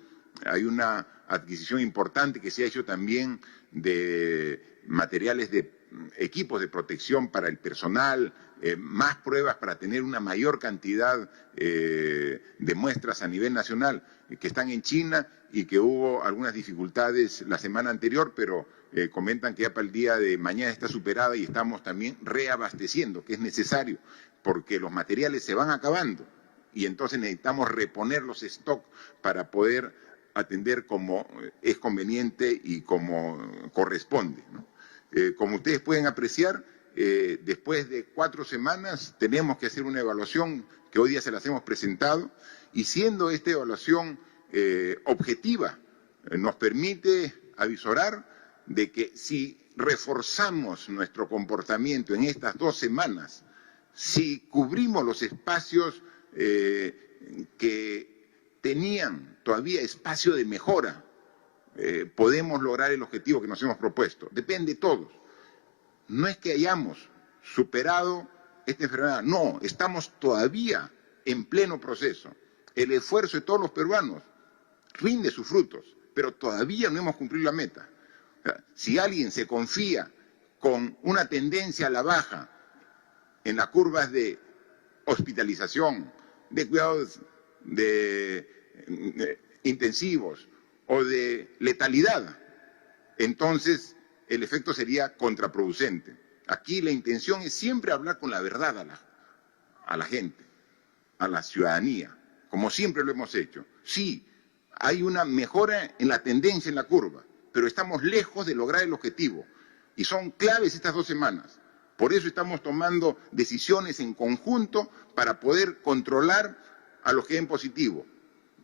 Hay una adquisición importante que se ha hecho también de materiales de equipos de protección para el personal, más pruebas para tener una mayor cantidad de muestras a nivel nacional, que están en China y que hubo algunas dificultades la semana anterior, pero comentan que ya para el día de mañana está superada y estamos también reabasteciendo, que es necesario, porque los materiales se van acabando y entonces necesitamos reponer los stocks para poder atender como es conveniente y como corresponde, ¿no? Como ustedes pueden apreciar, después de 4 semanas tenemos que hacer una evaluación que hoy día se las hemos presentado, y siendo esta evaluación objetiva, nos permite avisorar de que si reforzamos nuestro comportamiento en estas 2 semanas, si cubrimos los espacios que tenían todavía espacio de mejora, podemos lograr el objetivo que nos hemos propuesto. Depende de todos. No es que hayamos superado esta enfermedad, no, estamos todavía en pleno proceso. El esfuerzo de todos los peruanos rinde sus frutos, pero todavía no hemos cumplido la meta. O sea, si alguien se confía con una tendencia a la baja en las curvas de hospitalización, de cuidados intensivos o de letalidad, entonces el efecto sería contraproducente. Aquí la intención es siempre hablar con la verdad a la gente, a la ciudadanía, como siempre lo hemos hecho. Sí, hay una mejora en la tendencia en la curva, pero estamos lejos de lograr el objetivo. Y son claves estas 2 semanas. Por eso estamos tomando decisiones en conjunto para poder controlar a los que den positivo,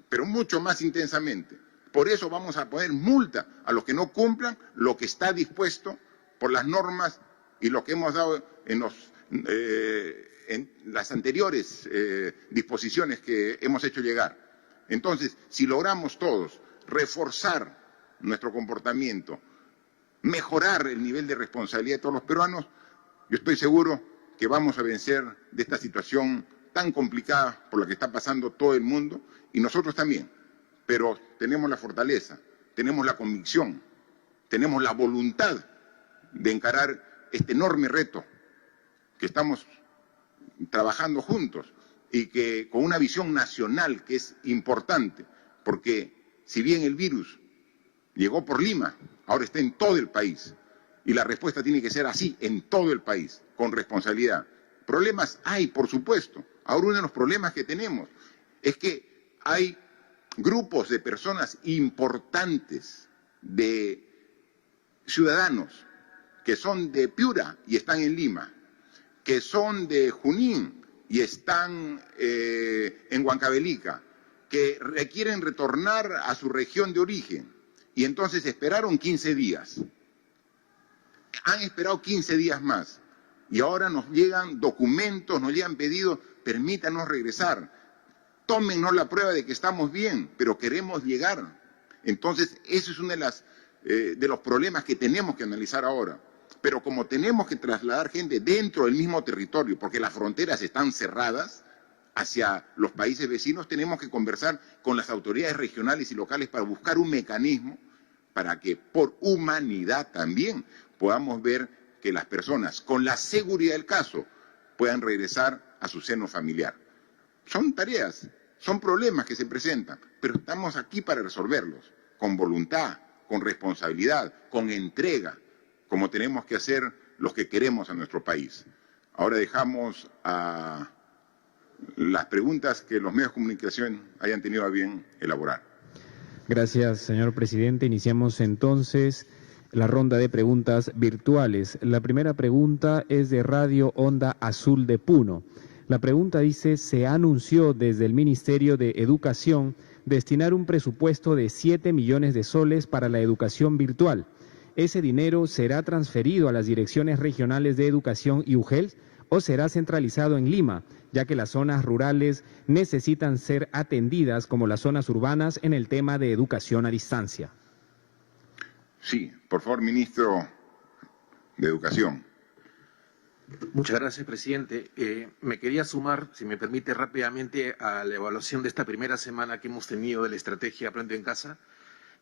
pero mucho más intensamente. Por eso vamos a poner multa a los que no cumplan lo que está dispuesto por las normas y lo que hemos dado en las anteriores disposiciones que hemos hecho llegar. Entonces, si logramos todos reforzar nuestro comportamiento, mejorar el nivel de responsabilidad de todos los peruanos, yo estoy seguro que vamos a vencer de esta situación tan complicada por la que está pasando todo el mundo y nosotros también. Pero tenemos la fortaleza, tenemos la convicción, tenemos la voluntad de encarar este enorme reto que estamos trabajando juntos y que con una visión nacional que es importante, porque si bien el virus llegó por Lima, ahora está en todo el país y la respuesta tiene que ser así en todo el país, con responsabilidad. Problemas hay, por supuesto. Ahora uno de los problemas que tenemos es que hay grupos de personas importantes, de ciudadanos, que son de Piura y están en Lima, que son de Junín y están en Huancavelica, que requieren retornar a su región de origen y entonces esperaron 15 días. Han esperado 15 días más y ahora nos llegan documentos, nos llegan pedidos, permítanos regresar, tómennos la prueba de que estamos bien, pero queremos llegar. Entonces, eso es uno de los problemas que tenemos que analizar ahora. Pero como tenemos que trasladar gente dentro del mismo territorio, porque las fronteras están cerradas hacia los países vecinos, tenemos que conversar con las autoridades regionales y locales para buscar un mecanismo para que por humanidad también podamos ver que las personas, con la seguridad del caso, puedan regresar a su seno familiar. Son tareas, son problemas que se presentan, pero estamos aquí para resolverlos, con voluntad, con responsabilidad, con entrega, como tenemos que hacer los que queremos a nuestro país. Ahora dejamos a las preguntas que los medios de comunicación hayan tenido a bien elaborar. Gracias, señor presidente. Iniciamos entonces la ronda de preguntas virtuales. La primera pregunta es de Radio Onda Azul de Puno. La pregunta dice: se anunció desde el Ministerio de Educación destinar un presupuesto de 7 millones de soles para la educación virtual. ¿Ese dinero será transferido a las direcciones regionales de educación y UGEL o será centralizado en Lima, ya que las zonas rurales necesitan ser atendidas como las zonas urbanas en el tema de educación a distancia? Sí, por favor, ministro de Educación. Muchas gracias, presidente. Me quería sumar, si me permite, rápidamente a la evaluación de esta primera semana que hemos tenido de la estrategia Aprendo en Casa.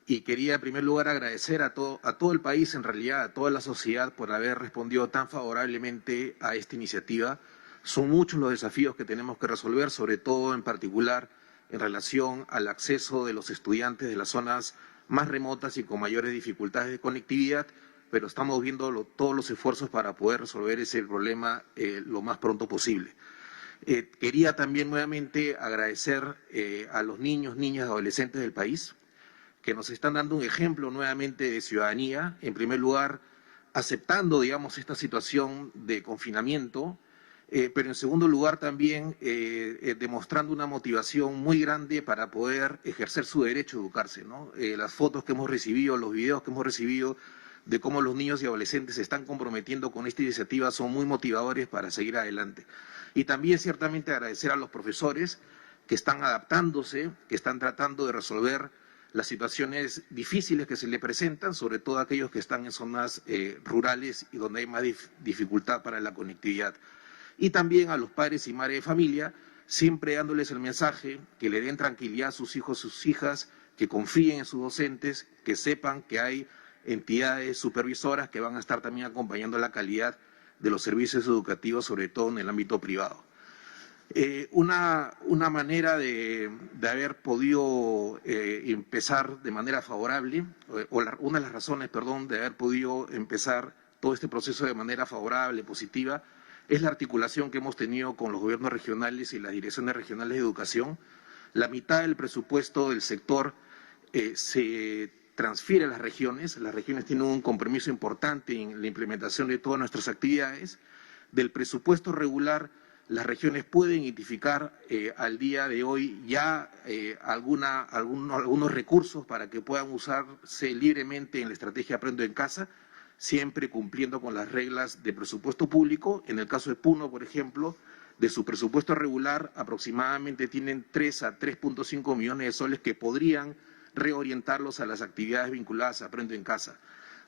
Y quería, en primer lugar, agradecer a todo el país, en realidad, a toda la sociedad, por haber respondido tan favorablemente a esta iniciativa. Son muchos los desafíos que tenemos que resolver, sobre todo, en particular, en relación al acceso de los estudiantes de las zonas más remotas y con mayores dificultades de conectividad, pero estamos viendo todos los esfuerzos para poder resolver ese problema lo más pronto posible. Quería también nuevamente agradecer a los niños, niñas, adolescentes del país, que nos están dando un ejemplo nuevamente de ciudadanía, en primer lugar, aceptando, digamos, esta situación de confinamiento, pero en segundo lugar también demostrando una motivación muy grande para poder ejercer su derecho a educarse, ¿no? Las fotos que hemos recibido, los videos que hemos recibido de cómo los niños y adolescentes se están comprometiendo con esta iniciativa son muy motivadores para seguir adelante. Y también ciertamente agradecer a los profesores que están adaptándose, que están tratando de resolver las situaciones difíciles que se le presentan, sobre todo aquellos que están en zonas rurales y donde hay más dificultad para la conectividad. Y también a los padres y madres de familia, siempre dándoles el mensaje que le den tranquilidad a sus hijos, sus hijas, que confíen en sus docentes, que sepan que hay entidades supervisoras que van a estar también acompañando la calidad de los servicios educativos, sobre todo en el ámbito privado. Una manera de haber podido empezar de manera favorable, una de las razones, perdón, de haber podido empezar todo este proceso de manera favorable, positiva, es la articulación que hemos tenido con los gobiernos regionales y las direcciones regionales de educación. La mitad del presupuesto del sector se transfiere a las regiones. Las regiones tienen un compromiso importante en la implementación de todas nuestras actividades. Del presupuesto regular, las regiones pueden identificar al día de hoy ya algunos recursos para que puedan usarse libremente en la estrategia Aprendo en Casa, siempre cumpliendo con las reglas de presupuesto público. En el caso de Puno, por ejemplo, de su presupuesto regular, aproximadamente tienen 3 a 3.5 millones de soles que podrían reorientarlos a las actividades vinculadas a Aprendo en Casa.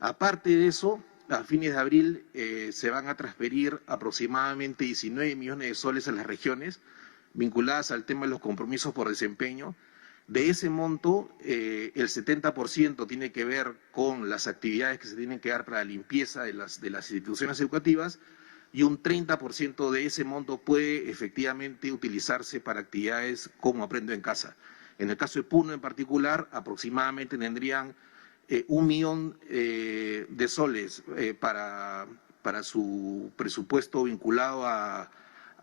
Aparte de eso, a fines de abril se van a transferir aproximadamente 19 millones de soles a las regiones vinculadas al tema de los compromisos por desempeño. De ese monto, el 70% tiene que ver con las actividades que se tienen que dar para la limpieza de las instituciones educativas, y un 30% de ese monto puede efectivamente utilizarse para actividades como Aprendo en Casa. En el caso de Puno en particular, aproximadamente tendrían 1 millón de soles para su presupuesto vinculado a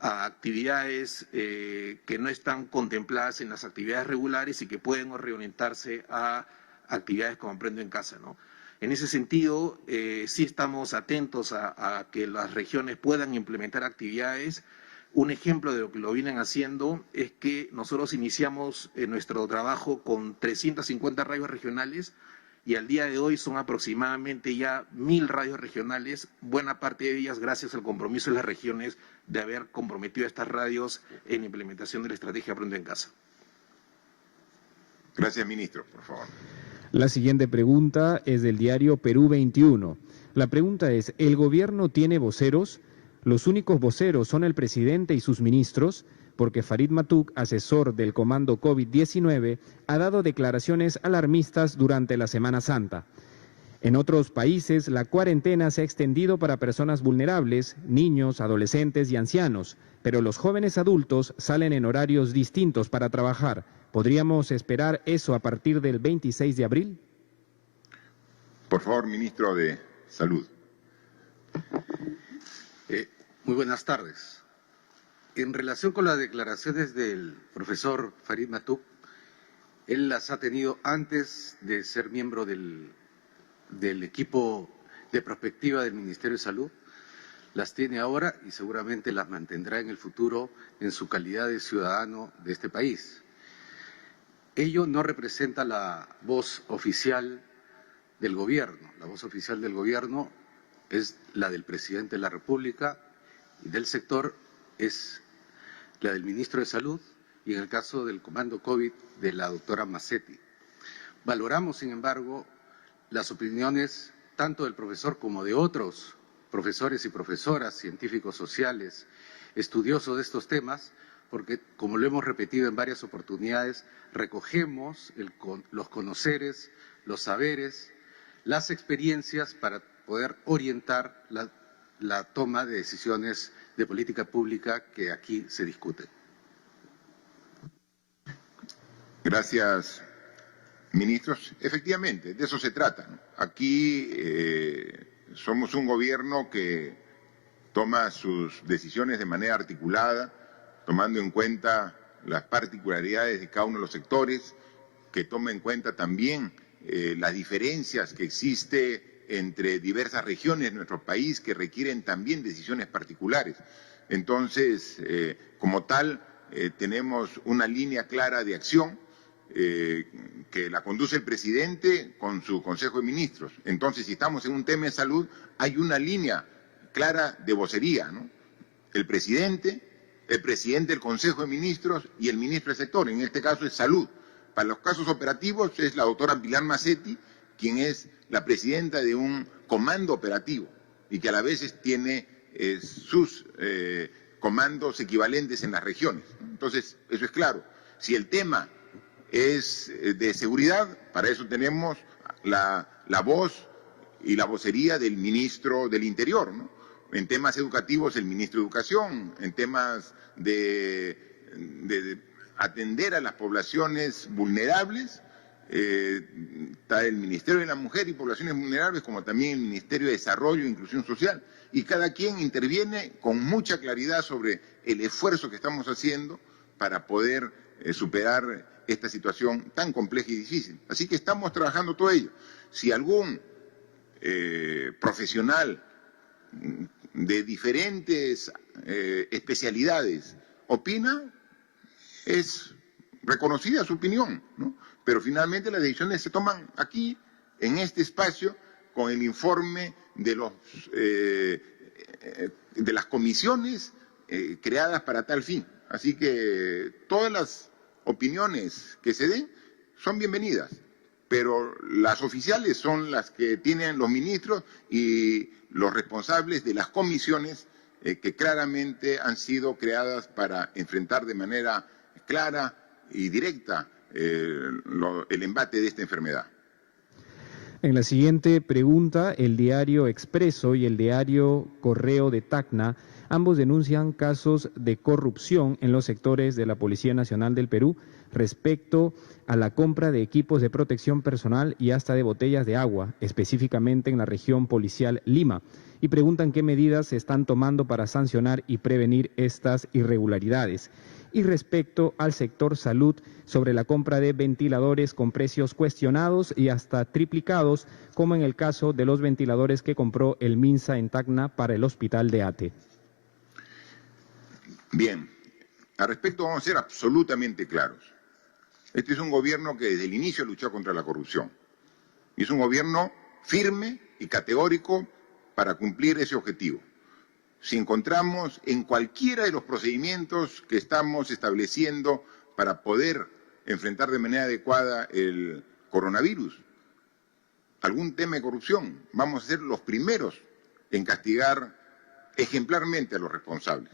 actividades que no están contempladas en las actividades regulares y que pueden reorientarse a actividades como Aprendo en Casa, ¿no? En ese sentido, sí estamos atentos a que las regiones puedan implementar actividades. Un ejemplo de lo que lo vienen haciendo es que nosotros iniciamos nuestro trabajo con 350 radios regionales y al día de hoy son aproximadamente ya 1.000 radios regionales, buena parte de ellas gracias al compromiso de las regiones de haber comprometido a estas radios en la implementación de la estrategia Aprendo en Casa. Gracias, ministro, por favor. La siguiente pregunta es del diario Perú 21. La pregunta es, ¿el gobierno tiene voceros? Los únicos voceros son el presidente y sus ministros, porque Farid Matuk, asesor del Comando COVID-19, ha dado declaraciones alarmistas durante la Semana Santa. En otros países, la cuarentena se ha extendido para personas vulnerables, niños, adolescentes y ancianos, pero los jóvenes adultos salen en horarios distintos para trabajar. ¿Podríamos esperar eso a partir del 26 de abril? Por favor, ministro de Salud. Muy buenas tardes. En relación con las declaraciones del profesor Farid Matuk, él las ha tenido antes de ser miembro del equipo de prospectiva del Ministerio de Salud, las tiene ahora y seguramente las mantendrá en el futuro en su calidad de ciudadano de este país. Ello no representa la voz oficial del gobierno. La voz oficial del gobierno es la del presidente de la República y del sector es la del ministro de Salud y en el caso del comando COVID de la doctora Massetti. Valoramos, sin embargo, las opiniones tanto del profesor como de otros profesores y profesoras, científicos sociales, estudiosos de estos temas, porque, como lo hemos repetido en varias oportunidades, recogemos los conoceres, los saberes, las experiencias para poder orientar la toma de decisiones de política pública que aquí se discuten. Gracias, ministros. Efectivamente, de eso se trata, ¿no? Aquí somos un gobierno que toma sus decisiones de manera articulada, tomando en cuenta las particularidades de cada uno de los sectores, que toma en cuenta también las diferencias que existen entre diversas regiones de nuestro país que requieren también decisiones particulares. Entonces, como tal, tenemos una línea clara de acción que la conduce el presidente con su Consejo de Ministros. Entonces, si estamos en un tema de salud, hay una línea clara de vocería, ¿no? El presidente del Consejo de Ministros y el ministro del sector, en este caso es Salud. Para los casos operativos es la doctora Pilar Massetti, quien es la presidenta de un comando operativo y que a la vez tiene sus comandos equivalentes en las regiones. Entonces, eso es claro. Si el tema es de seguridad, para eso tenemos la voz y la vocería del ministro del Interior, ¿no? En temas educativos, el ministro de Educación, en temas de atender a las poblaciones vulnerables, está el Ministerio de la Mujer y Poblaciones Vulnerables, como también el Ministerio de Desarrollo e Inclusión Social. Y cada quien interviene con mucha claridad sobre el esfuerzo que estamos haciendo para poder superar esta situación tan compleja y difícil. Así que estamos trabajando todo ello. Si algún profesional de diferentes especialidades opina, es reconocida su opinión, ¿no? Pero finalmente las decisiones se toman aquí, en este espacio, con el informe de las comisiones creadas para tal fin. Así que todas las opiniones que se den son bienvenidas, pero las oficiales son las que tienen los ministros y los responsables de las comisiones que claramente han sido creadas para enfrentar de manera clara y directa el embate de esta enfermedad. En la siguiente pregunta, el diario Expreso y el diario Correo de Tacna, ambos denuncian casos de corrupción en los sectores de la Policía Nacional del Perú respecto a la compra de equipos de protección personal y hasta de botellas de agua, específicamente en la región policial Lima, y preguntan qué medidas se están tomando para sancionar y prevenir estas irregularidades. Y respecto al sector salud, sobre la compra de ventiladores con precios cuestionados y hasta triplicados, como en el caso de los ventiladores que compró el MINSA en Tacna para el hospital de Ate. Bien, al respecto vamos a ser absolutamente claros. Este es un gobierno que desde el inicio luchó contra la corrupción. Y es un gobierno firme y categórico para cumplir ese objetivo. Si encontramos en cualquiera de los procedimientos que estamos estableciendo para poder enfrentar de manera adecuada el coronavirus algún tema de corrupción, vamos a ser los primeros en castigar ejemplarmente a los responsables.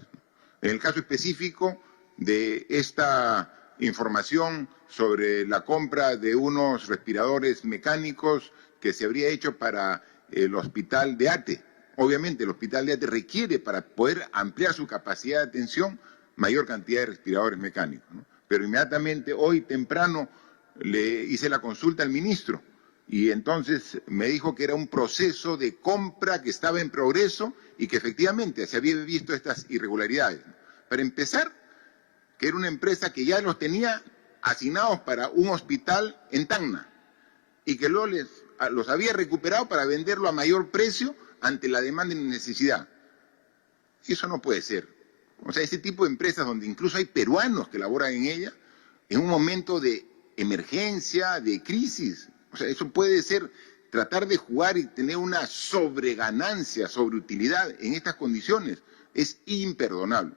En el caso específico de esta información sobre la compra de unos respiradores mecánicos que se habría hecho para el hospital de Ate. Obviamente el hospital de Ate requiere, para poder ampliar su capacidad de atención, mayor cantidad de respiradores mecánicos, ¿no? Pero inmediatamente hoy temprano le hice la consulta al ministro y entonces me dijo que era un proceso de compra que estaba en progreso y que efectivamente se había visto estas irregularidades. Para empezar, que era una empresa que ya los tenía asignados para un hospital en Tacna y que luego los había recuperado para venderlo a mayor precio ante la demanda y necesidad. Eso no puede ser. O sea, ese tipo de empresas donde incluso hay peruanos que laboran en ella, en un momento de emergencia, de crisis, o sea, eso puede ser tratar de jugar y tener una sobreganancia, sobreutilidad en estas condiciones, es imperdonable.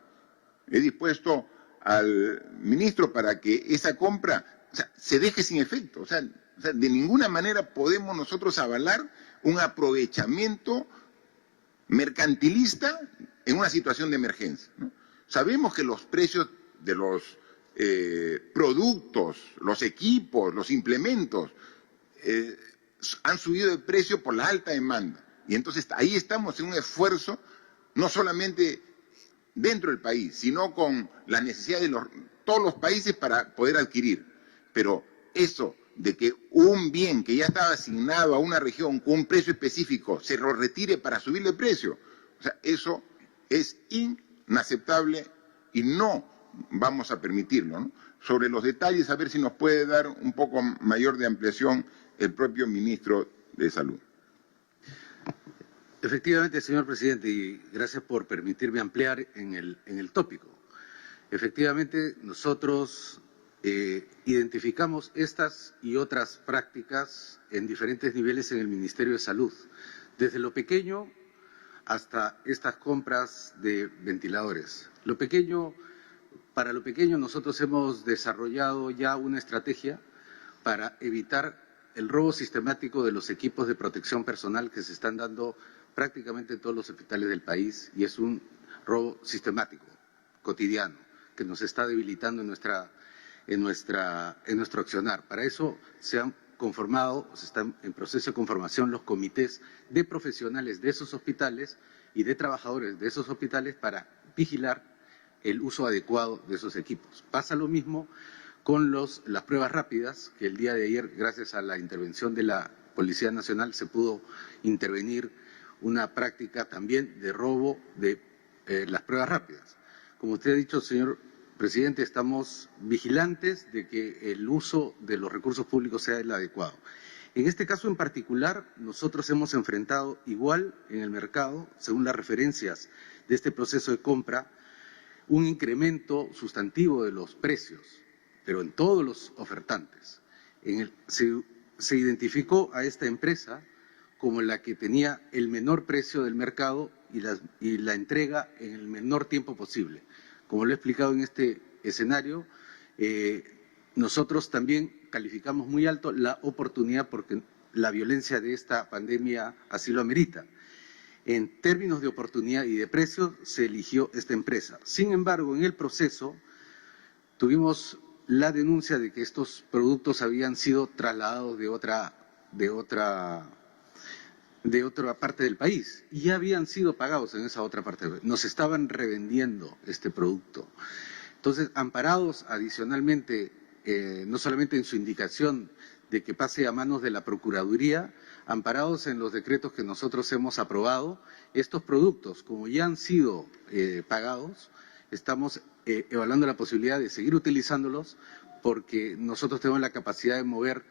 He dispuesto al ministro para que esa compra, o sea, se deje sin efecto. O sea, de ninguna manera podemos nosotros avalar un aprovechamiento mercantilista en una situación de emergencia, ¿no? Sabemos que los precios de los productos, los equipos, los implementos han subido de precio por la alta demanda. Y entonces ahí estamos en un esfuerzo no solamente dentro del país, sino con las necesidades de todos los países para poder adquirir. Pero eso de que un bien que ya estaba asignado a una región con un precio específico se lo retire para subirle el precio, o sea, eso es inaceptable y no vamos a permitirlo, ¿no? Sobre los detalles, a ver si nos puede dar un poco mayor de ampliación el propio ministro de Salud. Efectivamente, señor presidente, y gracias por permitirme ampliar en el tópico. Efectivamente, nosotros identificamos estas y otras prácticas en diferentes niveles en el Ministerio de Salud, desde lo pequeño hasta estas compras de ventiladores. Para lo pequeño nosotros hemos desarrollado ya una estrategia para evitar el robo sistemático de los equipos de protección personal que se están dando prácticamente en todos los hospitales del país, y es un robo sistemático, cotidiano, que nos está debilitando en nuestro accionar. Para eso se han conformado, se están en proceso de conformación los comités de profesionales de esos hospitales y de trabajadores de esos hospitales para vigilar el uso adecuado de esos equipos. Pasa lo mismo con las pruebas rápidas, que el día de ayer, gracias a la intervención de la Policía Nacional, se pudo intervenir una práctica también de robo de las pruebas rápidas. Como usted ha dicho, señor Presidente, estamos vigilantes de que el uso de los recursos públicos sea el adecuado. En este caso en particular, nosotros hemos enfrentado igual en el mercado, según las referencias de este proceso de compra, un incremento sustantivo de los precios, pero en todos los ofertantes. Se identificó a esta empresa como la que tenía el menor precio del mercado y la entrega en el menor tiempo posible. Como lo he explicado en este escenario, nosotros también calificamos muy alto la oportunidad porque la violencia de esta pandemia así lo amerita. En términos de oportunidad y de precio, se eligió esta empresa. Sin embargo, en el proceso tuvimos la denuncia de que estos productos habían sido trasladados de otra parte del país y ya habían sido pagados en esa otra parte del país. Nos estaban revendiendo este producto. Entonces, amparados adicionalmente, no solamente en su indicación de que pase a manos de la Procuraduría, amparados en los decretos que nosotros hemos aprobado, estos productos, como ya han sido pagados, estamos evaluando la posibilidad de seguir utilizándolos porque nosotros tenemos la capacidad de mover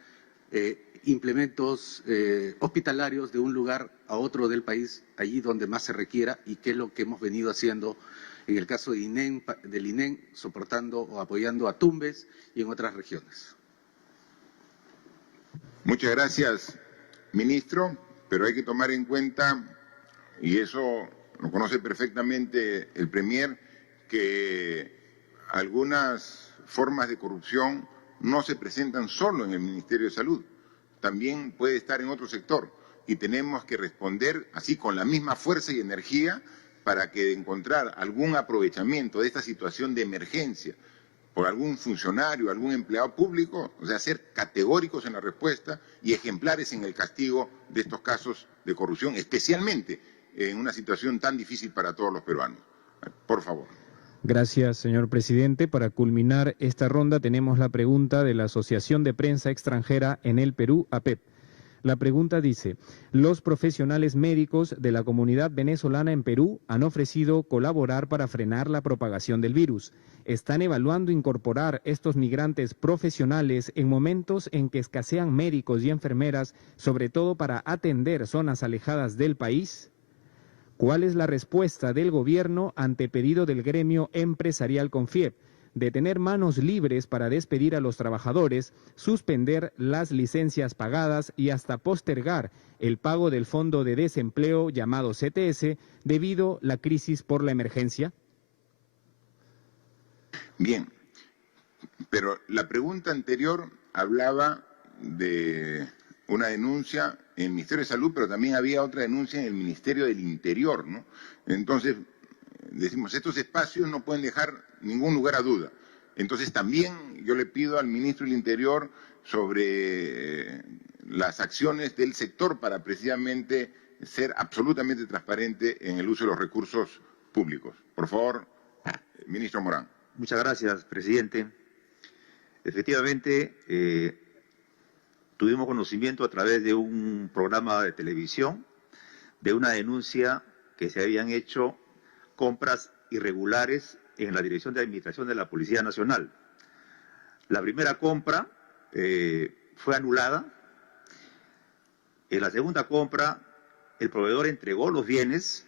implementos hospitalarios de un lugar a otro del país, allí donde más se requiera, y que es lo que hemos venido haciendo en el caso de del INEM, soportando o apoyando a Tumbes y en otras regiones. Muchas gracias, ministro, pero hay que tomar en cuenta, y eso lo conoce perfectamente el Premier, que algunas formas de corrupción no se presentan solo en el Ministerio de Salud, también puede estar en otro sector y tenemos que responder así con la misma fuerza y energía para que de encontrar algún aprovechamiento de esta situación de emergencia por algún funcionario, algún empleado público, o sea, ser categóricos en la respuesta y ejemplares en el castigo de estos casos de corrupción, especialmente en una situación tan difícil para todos los peruanos. Por favor. Gracias, señor presidente. Para culminar esta ronda tenemos la pregunta de la Asociación de Prensa Extranjera en el Perú, APEP. La pregunta dice: los profesionales médicos de la comunidad venezolana en Perú han ofrecido colaborar para frenar la propagación del virus. ¿Están evaluando incorporar estos migrantes profesionales en momentos en que escasean médicos y enfermeras, sobre todo para atender zonas alejadas del país? ¿Cuál es la respuesta del gobierno ante pedido del gremio empresarial Confiep de tener manos libres para despedir a los trabajadores, suspender las licencias pagadas y hasta postergar el pago del fondo de desempleo llamado CTS debido a la crisis por la emergencia? Bien, pero la pregunta anterior hablaba de una denuncia en el Ministerio de Salud, pero también había otra denuncia en el Ministerio del Interior, ¿no? Entonces, decimos, estos espacios no pueden dejar ningún lugar a duda. Entonces, también yo le pido al ministro del Interior sobre las acciones del sector para precisamente ser absolutamente transparente en el uso de los recursos públicos. Por favor, ministro Morán. Muchas gracias, presidente. Efectivamente, tuvimos conocimiento a través de un programa de televisión de una denuncia que se habían hecho compras irregulares en la Dirección de Administración de la Policía Nacional. La primera compra fue anulada. En la segunda compra, el proveedor entregó los bienes,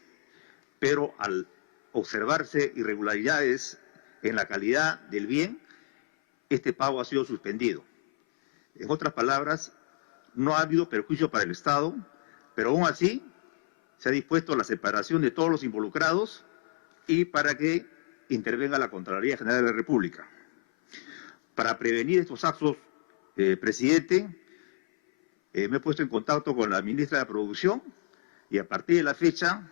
pero al observarse irregularidades en la calidad del bien, este pago ha sido suspendido. En otras palabras, no ha habido perjuicio para el Estado, pero aún así se ha dispuesto la separación de todos los involucrados y para que intervenga la Contraloría General de la República. Para prevenir estos actos, presidente, me he puesto en contacto con la ministra de Producción y a partir de la fecha,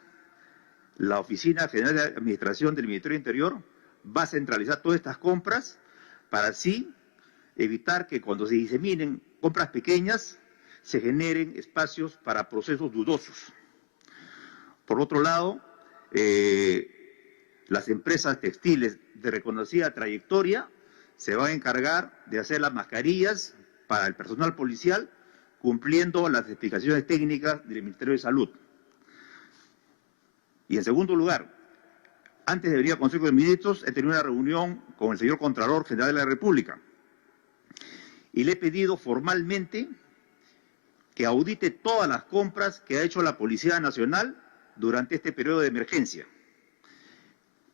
la Oficina General de Administración del Ministerio del Interior va a centralizar todas estas compras para así evitar que cuando se diseminen compras pequeñas se generen espacios para procesos dudosos. Por otro lado, las empresas textiles de reconocida trayectoria se van a encargar de hacer las mascarillas para el personal policial cumpliendo las explicaciones técnicas del Ministerio de Salud. Y en segundo lugar, antes de venir al Consejo de Ministros, he tenido una reunión con el señor Contralor General de la República y le he pedido formalmente que audite todas las compras que ha hecho la Policía Nacional durante este periodo de emergencia,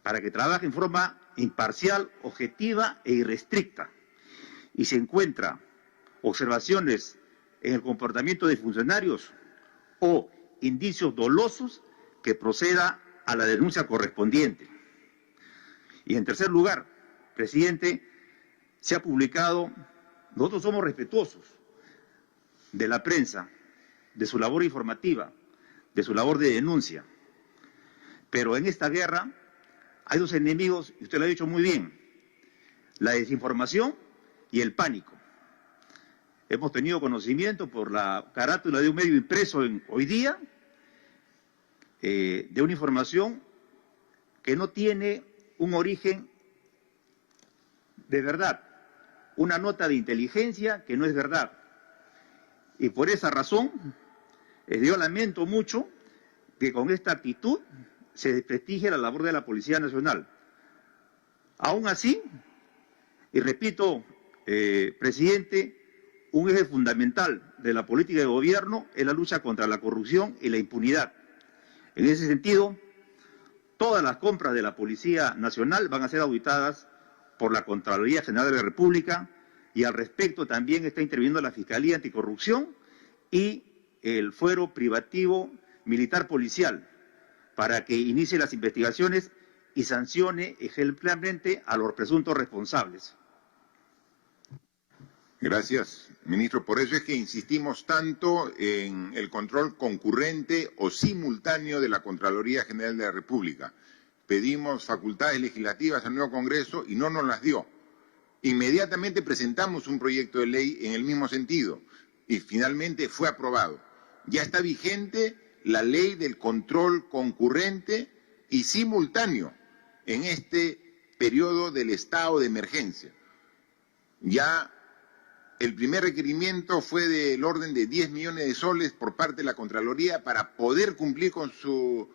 para que trabaje en forma imparcial, objetiva e irrestricta. Y si encuentra observaciones en el comportamiento de funcionarios o indicios dolosos, que proceda a la denuncia correspondiente. Y en tercer lugar, presidente, se ha publicado, nosotros somos respetuosos de la prensa, de su labor informativa, de su labor de denuncia, pero en esta guerra hay dos enemigos, y usted lo ha dicho muy bien, la desinformación y el pánico. Hemos tenido conocimiento por la carátula de un medio impreso hoy día, de una información que no tiene un origen de verdad, una nota de inteligencia que no es verdad. Y por esa razón, yo lamento mucho que con esta actitud se desprestigie la labor de la Policía Nacional. Aún así, y repito, presidente, un eje fundamental de la política de gobierno es la lucha contra la corrupción y la impunidad. En ese sentido, todas las compras de la Policía Nacional van a ser auditadas por la Contraloría General de la República, y al respecto también está interviniendo la Fiscalía Anticorrupción y el Fuero Privativo Militar Policial para que inicie las investigaciones y sancione ejemplarmente a los presuntos responsables. Gracias, ministro. Por eso es que insistimos tanto en el control concurrente o simultáneo de la Contraloría General de la República. Pedimos facultades legislativas al nuevo Congreso y no nos las dio. Inmediatamente presentamos un proyecto de ley en el mismo sentido y finalmente fue aprobado. Ya está vigente la ley del control concurrente y simultáneo en este periodo del estado de emergencia. Ya el primer requerimiento fue del orden de 10 millones de soles por parte de la Contraloría para poder cumplir con su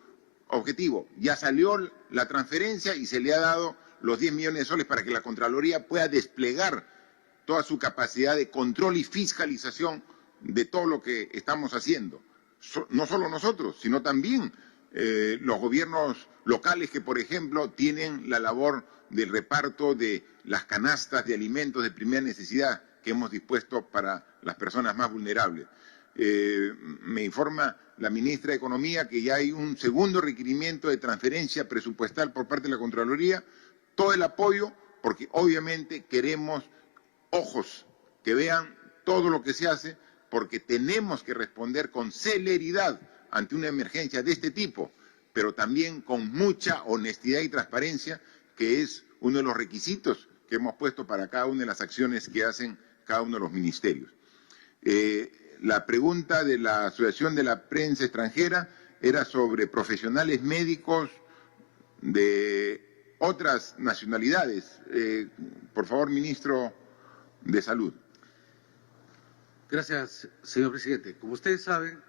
objetivo. Ya salió la transferencia y se le ha dado los 10 millones de soles para que la Contraloría pueda desplegar toda su capacidad de control y fiscalización de todo lo que estamos haciendo. No solo nosotros, sino también los gobiernos locales que, por ejemplo, tienen la labor del reparto de las canastas de alimentos de primera necesidad que hemos dispuesto para las personas más vulnerables. Me informa la ministra de Economía que ya hay un segundo requerimiento de transferencia presupuestal por parte de la Contraloría. Todo el apoyo, porque obviamente queremos ojos que vean todo lo que se hace, porque tenemos que responder con celeridad ante una emergencia de este tipo, pero también con mucha honestidad y transparencia, que es uno de los requisitos que hemos puesto para cada una de las acciones que hacen cada uno de los ministerios. La pregunta de la Asociación de la Prensa Extranjera era sobre profesionales médicos de otras nacionalidades. Por favor, ministro de Salud. Gracias, señor presidente. Como ustedes saben,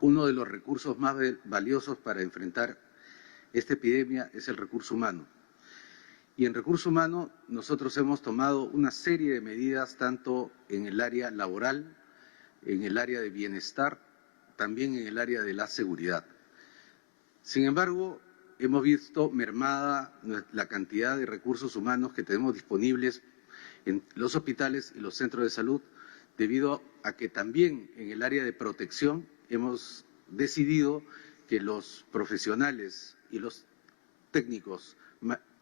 uno de los recursos más valiosos para enfrentar esta epidemia es el recurso humano. Y en recurso humano nosotros hemos tomado una serie de medidas tanto en el área laboral, en el área de bienestar, también en el área de la seguridad. Sin embargo, hemos visto mermada la cantidad de recursos humanos que tenemos disponibles en los hospitales y los centros de salud, debido a que también en el área de protección hemos decidido que los profesionales y los técnicos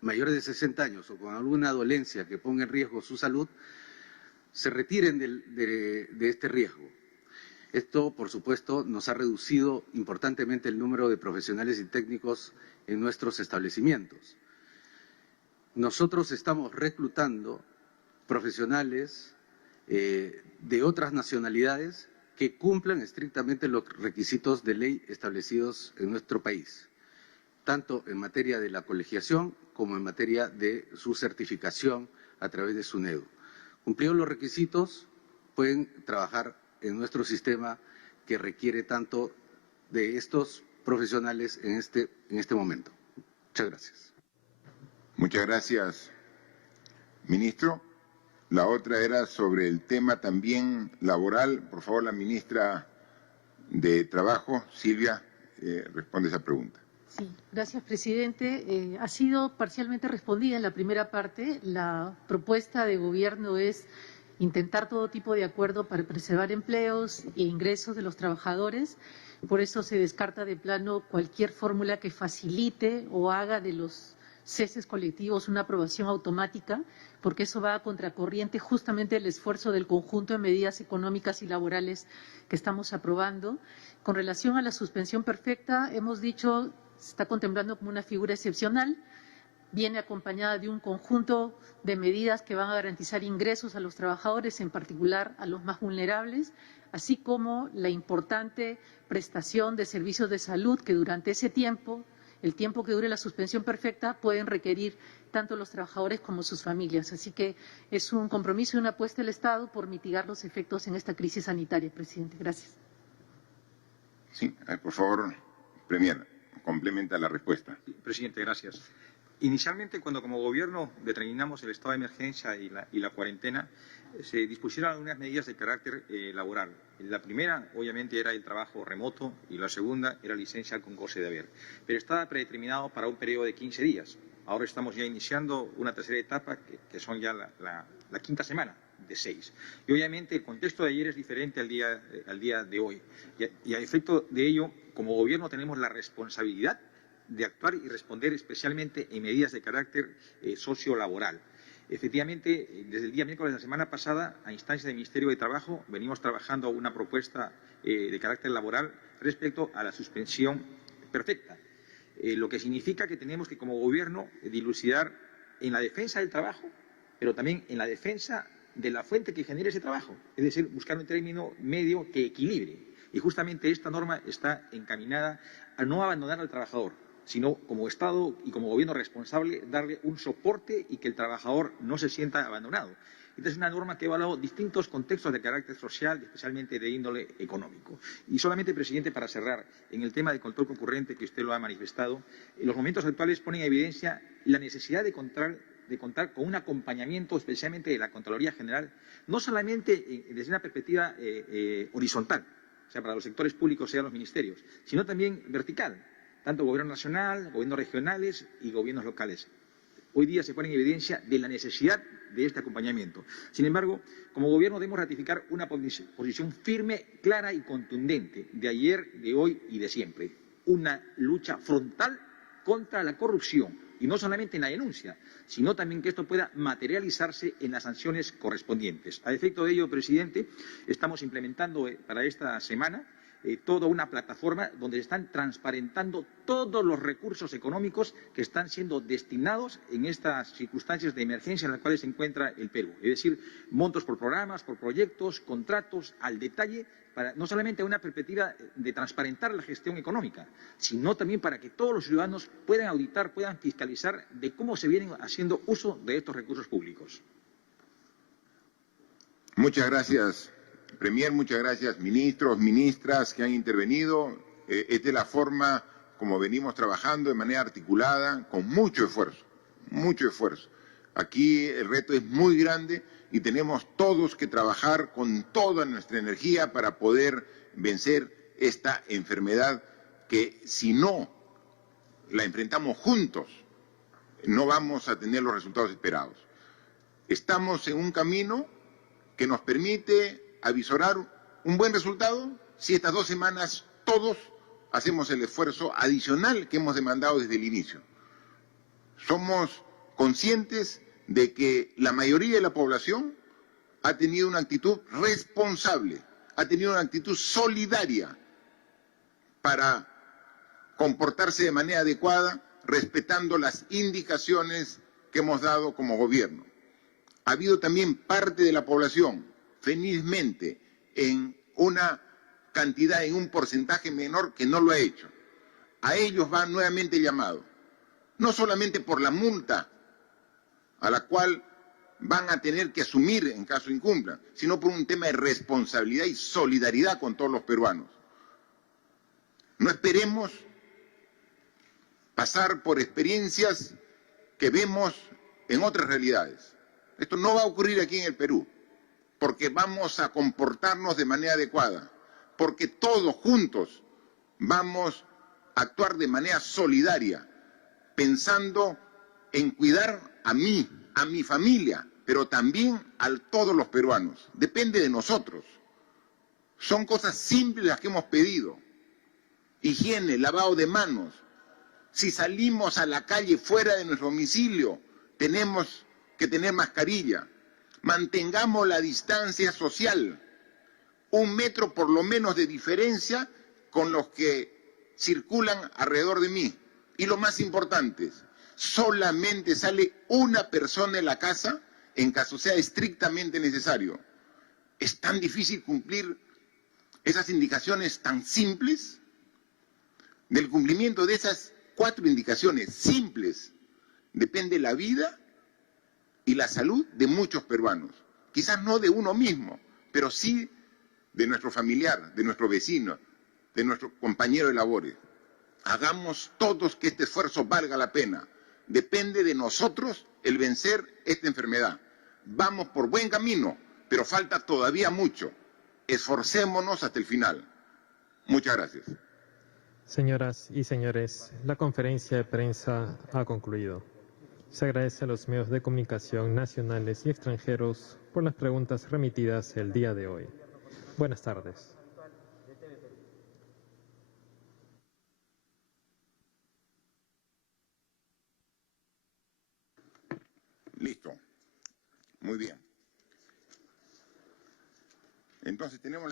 mayores de 60 años o con alguna dolencia que ponga en riesgo su salud, se retiren de este riesgo. Esto, por supuesto, nos ha reducido importantemente el número de profesionales y técnicos en nuestros establecimientos. Nosotros estamos reclutando profesionales de otras nacionalidades que cumplan estrictamente los requisitos de ley establecidos en nuestro país, tanto en materia de la colegiación como en materia de su certificación a través de SUNEDU. Cumplidos los requisitos, pueden trabajar en nuestro sistema que requiere tanto de estos profesionales en este momento. Muchas gracias. Muchas gracias, ministro. La otra era sobre el tema también laboral. Por favor, la ministra de Trabajo, Silvia, responde esa pregunta. Sí, gracias, presidente. Ha sido parcialmente respondida en la primera parte. La propuesta de gobierno es intentar todo tipo de acuerdo para preservar empleos e ingresos de los trabajadores. Por eso se descarta de plano cualquier fórmula que facilite o haga de los ceses colectivos una aprobación automática, porque eso va a contracorriente justamente el esfuerzo del conjunto de medidas económicas y laborales que estamos aprobando. Con relación a la suspensión perfecta, hemos dicho, se está contemplando como una figura excepcional, viene acompañada de un conjunto de medidas que van a garantizar ingresos a los trabajadores, en particular a los más vulnerables, así como la importante prestación de servicios de salud que durante ese tiempo, el tiempo que dure la suspensión perfecta, pueden requerir tanto los trabajadores como sus familias. Así que es un compromiso y una apuesta del Estado por mitigar los efectos en esta crisis sanitaria, presidente. Gracias. Sí, por favor, Premier, complementa la respuesta. Sí, presidente, gracias. Inicialmente, cuando como gobierno determinamos el estado de emergencia y la cuarentena, se dispusieron algunas medidas de carácter laboral. La primera, obviamente, era el trabajo remoto y la segunda era licencia con goce de haber. Pero estaba predeterminado para un periodo de 15 días. Ahora estamos ya iniciando una tercera etapa, que son ya la quinta semana de 6. Y obviamente el contexto de ayer es diferente al día de hoy. Y a efecto de ello, como gobierno tenemos la responsabilidad de actuar y responder especialmente en medidas de carácter sociolaboral. Efectivamente, desde el día miércoles de la semana pasada, a instancia del Ministerio de Trabajo, venimos trabajando una propuesta de carácter laboral respecto a la suspensión perfecta, lo que significa que tenemos que, como gobierno, dilucidar en la defensa del trabajo, pero también en la defensa de la fuente que genere ese trabajo, es decir, buscar un término medio que equilibre. Y justamente esta norma está encaminada a no abandonar al trabajador, sino como Estado y como gobierno responsable darle un soporte y que el trabajador no se sienta abandonado. Esta es una norma que ha evaluado distintos contextos de carácter social, especialmente de índole económico. Y solamente, presidente, para cerrar, en el tema de control concurrente que usted lo ha manifestado, los momentos actuales ponen en evidencia la necesidad de contar con un acompañamiento, especialmente de la Contraloría General, no solamente desde una perspectiva horizontal, o sea, para los sectores públicos, sean los ministerios, sino también vertical, tanto gobierno nacional, gobiernos regionales y gobiernos locales. Hoy día se pone en evidencia de la necesidad de este acompañamiento. Sin embargo, como gobierno debemos ratificar una posición firme, clara y contundente de ayer, de hoy y de siempre. Una lucha frontal contra la corrupción, y no solamente en la denuncia, sino también que esto pueda materializarse en las sanciones correspondientes. A efecto de ello, presidente, estamos implementando para esta semana toda una plataforma donde se están transparentando todos los recursos económicos que están siendo destinados en estas circunstancias de emergencia en las cuales se encuentra el Perú. Es decir, montos por programas, por proyectos, contratos, al detalle, para no solamente una perspectiva de transparentar la gestión económica, sino también para que todos los ciudadanos puedan auditar, puedan fiscalizar de cómo se vienen haciendo uso de estos recursos públicos. Muchas gracias, Premier, muchas gracias, ministros, ministras que han intervenido. Esta es la forma como venimos trabajando de manera articulada, con mucho esfuerzo, mucho esfuerzo. Aquí el reto es muy grande y tenemos todos que trabajar con toda nuestra energía para poder vencer esta enfermedad que, si no la enfrentamos juntos, no vamos a tener los resultados esperados. Estamos en un camino que nos permite avisorar un buen resultado si estas 2 semanas todos hacemos el esfuerzo adicional que hemos demandado desde el inicio. Somos conscientes de que la mayoría de la población ha tenido una actitud responsable, ha tenido una actitud solidaria para comportarse de manera adecuada, respetando las indicaciones que hemos dado como gobierno. Ha habido también parte de la población, felizmente, en una cantidad, en un porcentaje menor que no lo ha hecho. A ellos va nuevamente el llamado, no solamente por la multa a la cual van a tener que asumir en caso incumplan, sino por un tema de responsabilidad y solidaridad con todos los peruanos. No esperemos pasar por experiencias que vemos en otras realidades. Esto no va a ocurrir aquí en el Perú, porque vamos a comportarnos de manera adecuada, porque todos juntos vamos a actuar de manera solidaria, pensando en cuidar a mí, a mi familia, pero también a todos los peruanos. Depende de nosotros. Son cosas simples las que hemos pedido. Higiene, lavado de manos. Si salimos a la calle fuera de nuestro domicilio, tenemos que tener mascarilla. Mantengamos la distancia social. 1 metro por lo menos de diferencia con los que circulan alrededor de mí. Y lo más importante, solamente sale una persona de la casa en caso sea estrictamente necesario. ¿Es tan difícil cumplir esas indicaciones tan simples? Del cumplimiento de esas 4 indicaciones simples depende la vida y la salud de muchos peruanos. Quizás no de uno mismo, pero sí de nuestro familiar, de nuestro vecino, de nuestro compañero de labores. Hagamos todos que este esfuerzo valga la pena. Depende de nosotros el vencer esta enfermedad. Vamos por buen camino, pero falta todavía mucho. Esforcémonos hasta el final. Muchas gracias. Señoras y señores, la conferencia de prensa ha concluido. Se agradece a los medios de comunicación nacionales y extranjeros por las preguntas remitidas el día de hoy. Buenas tardes. Listo. Muy bien. Entonces tenemos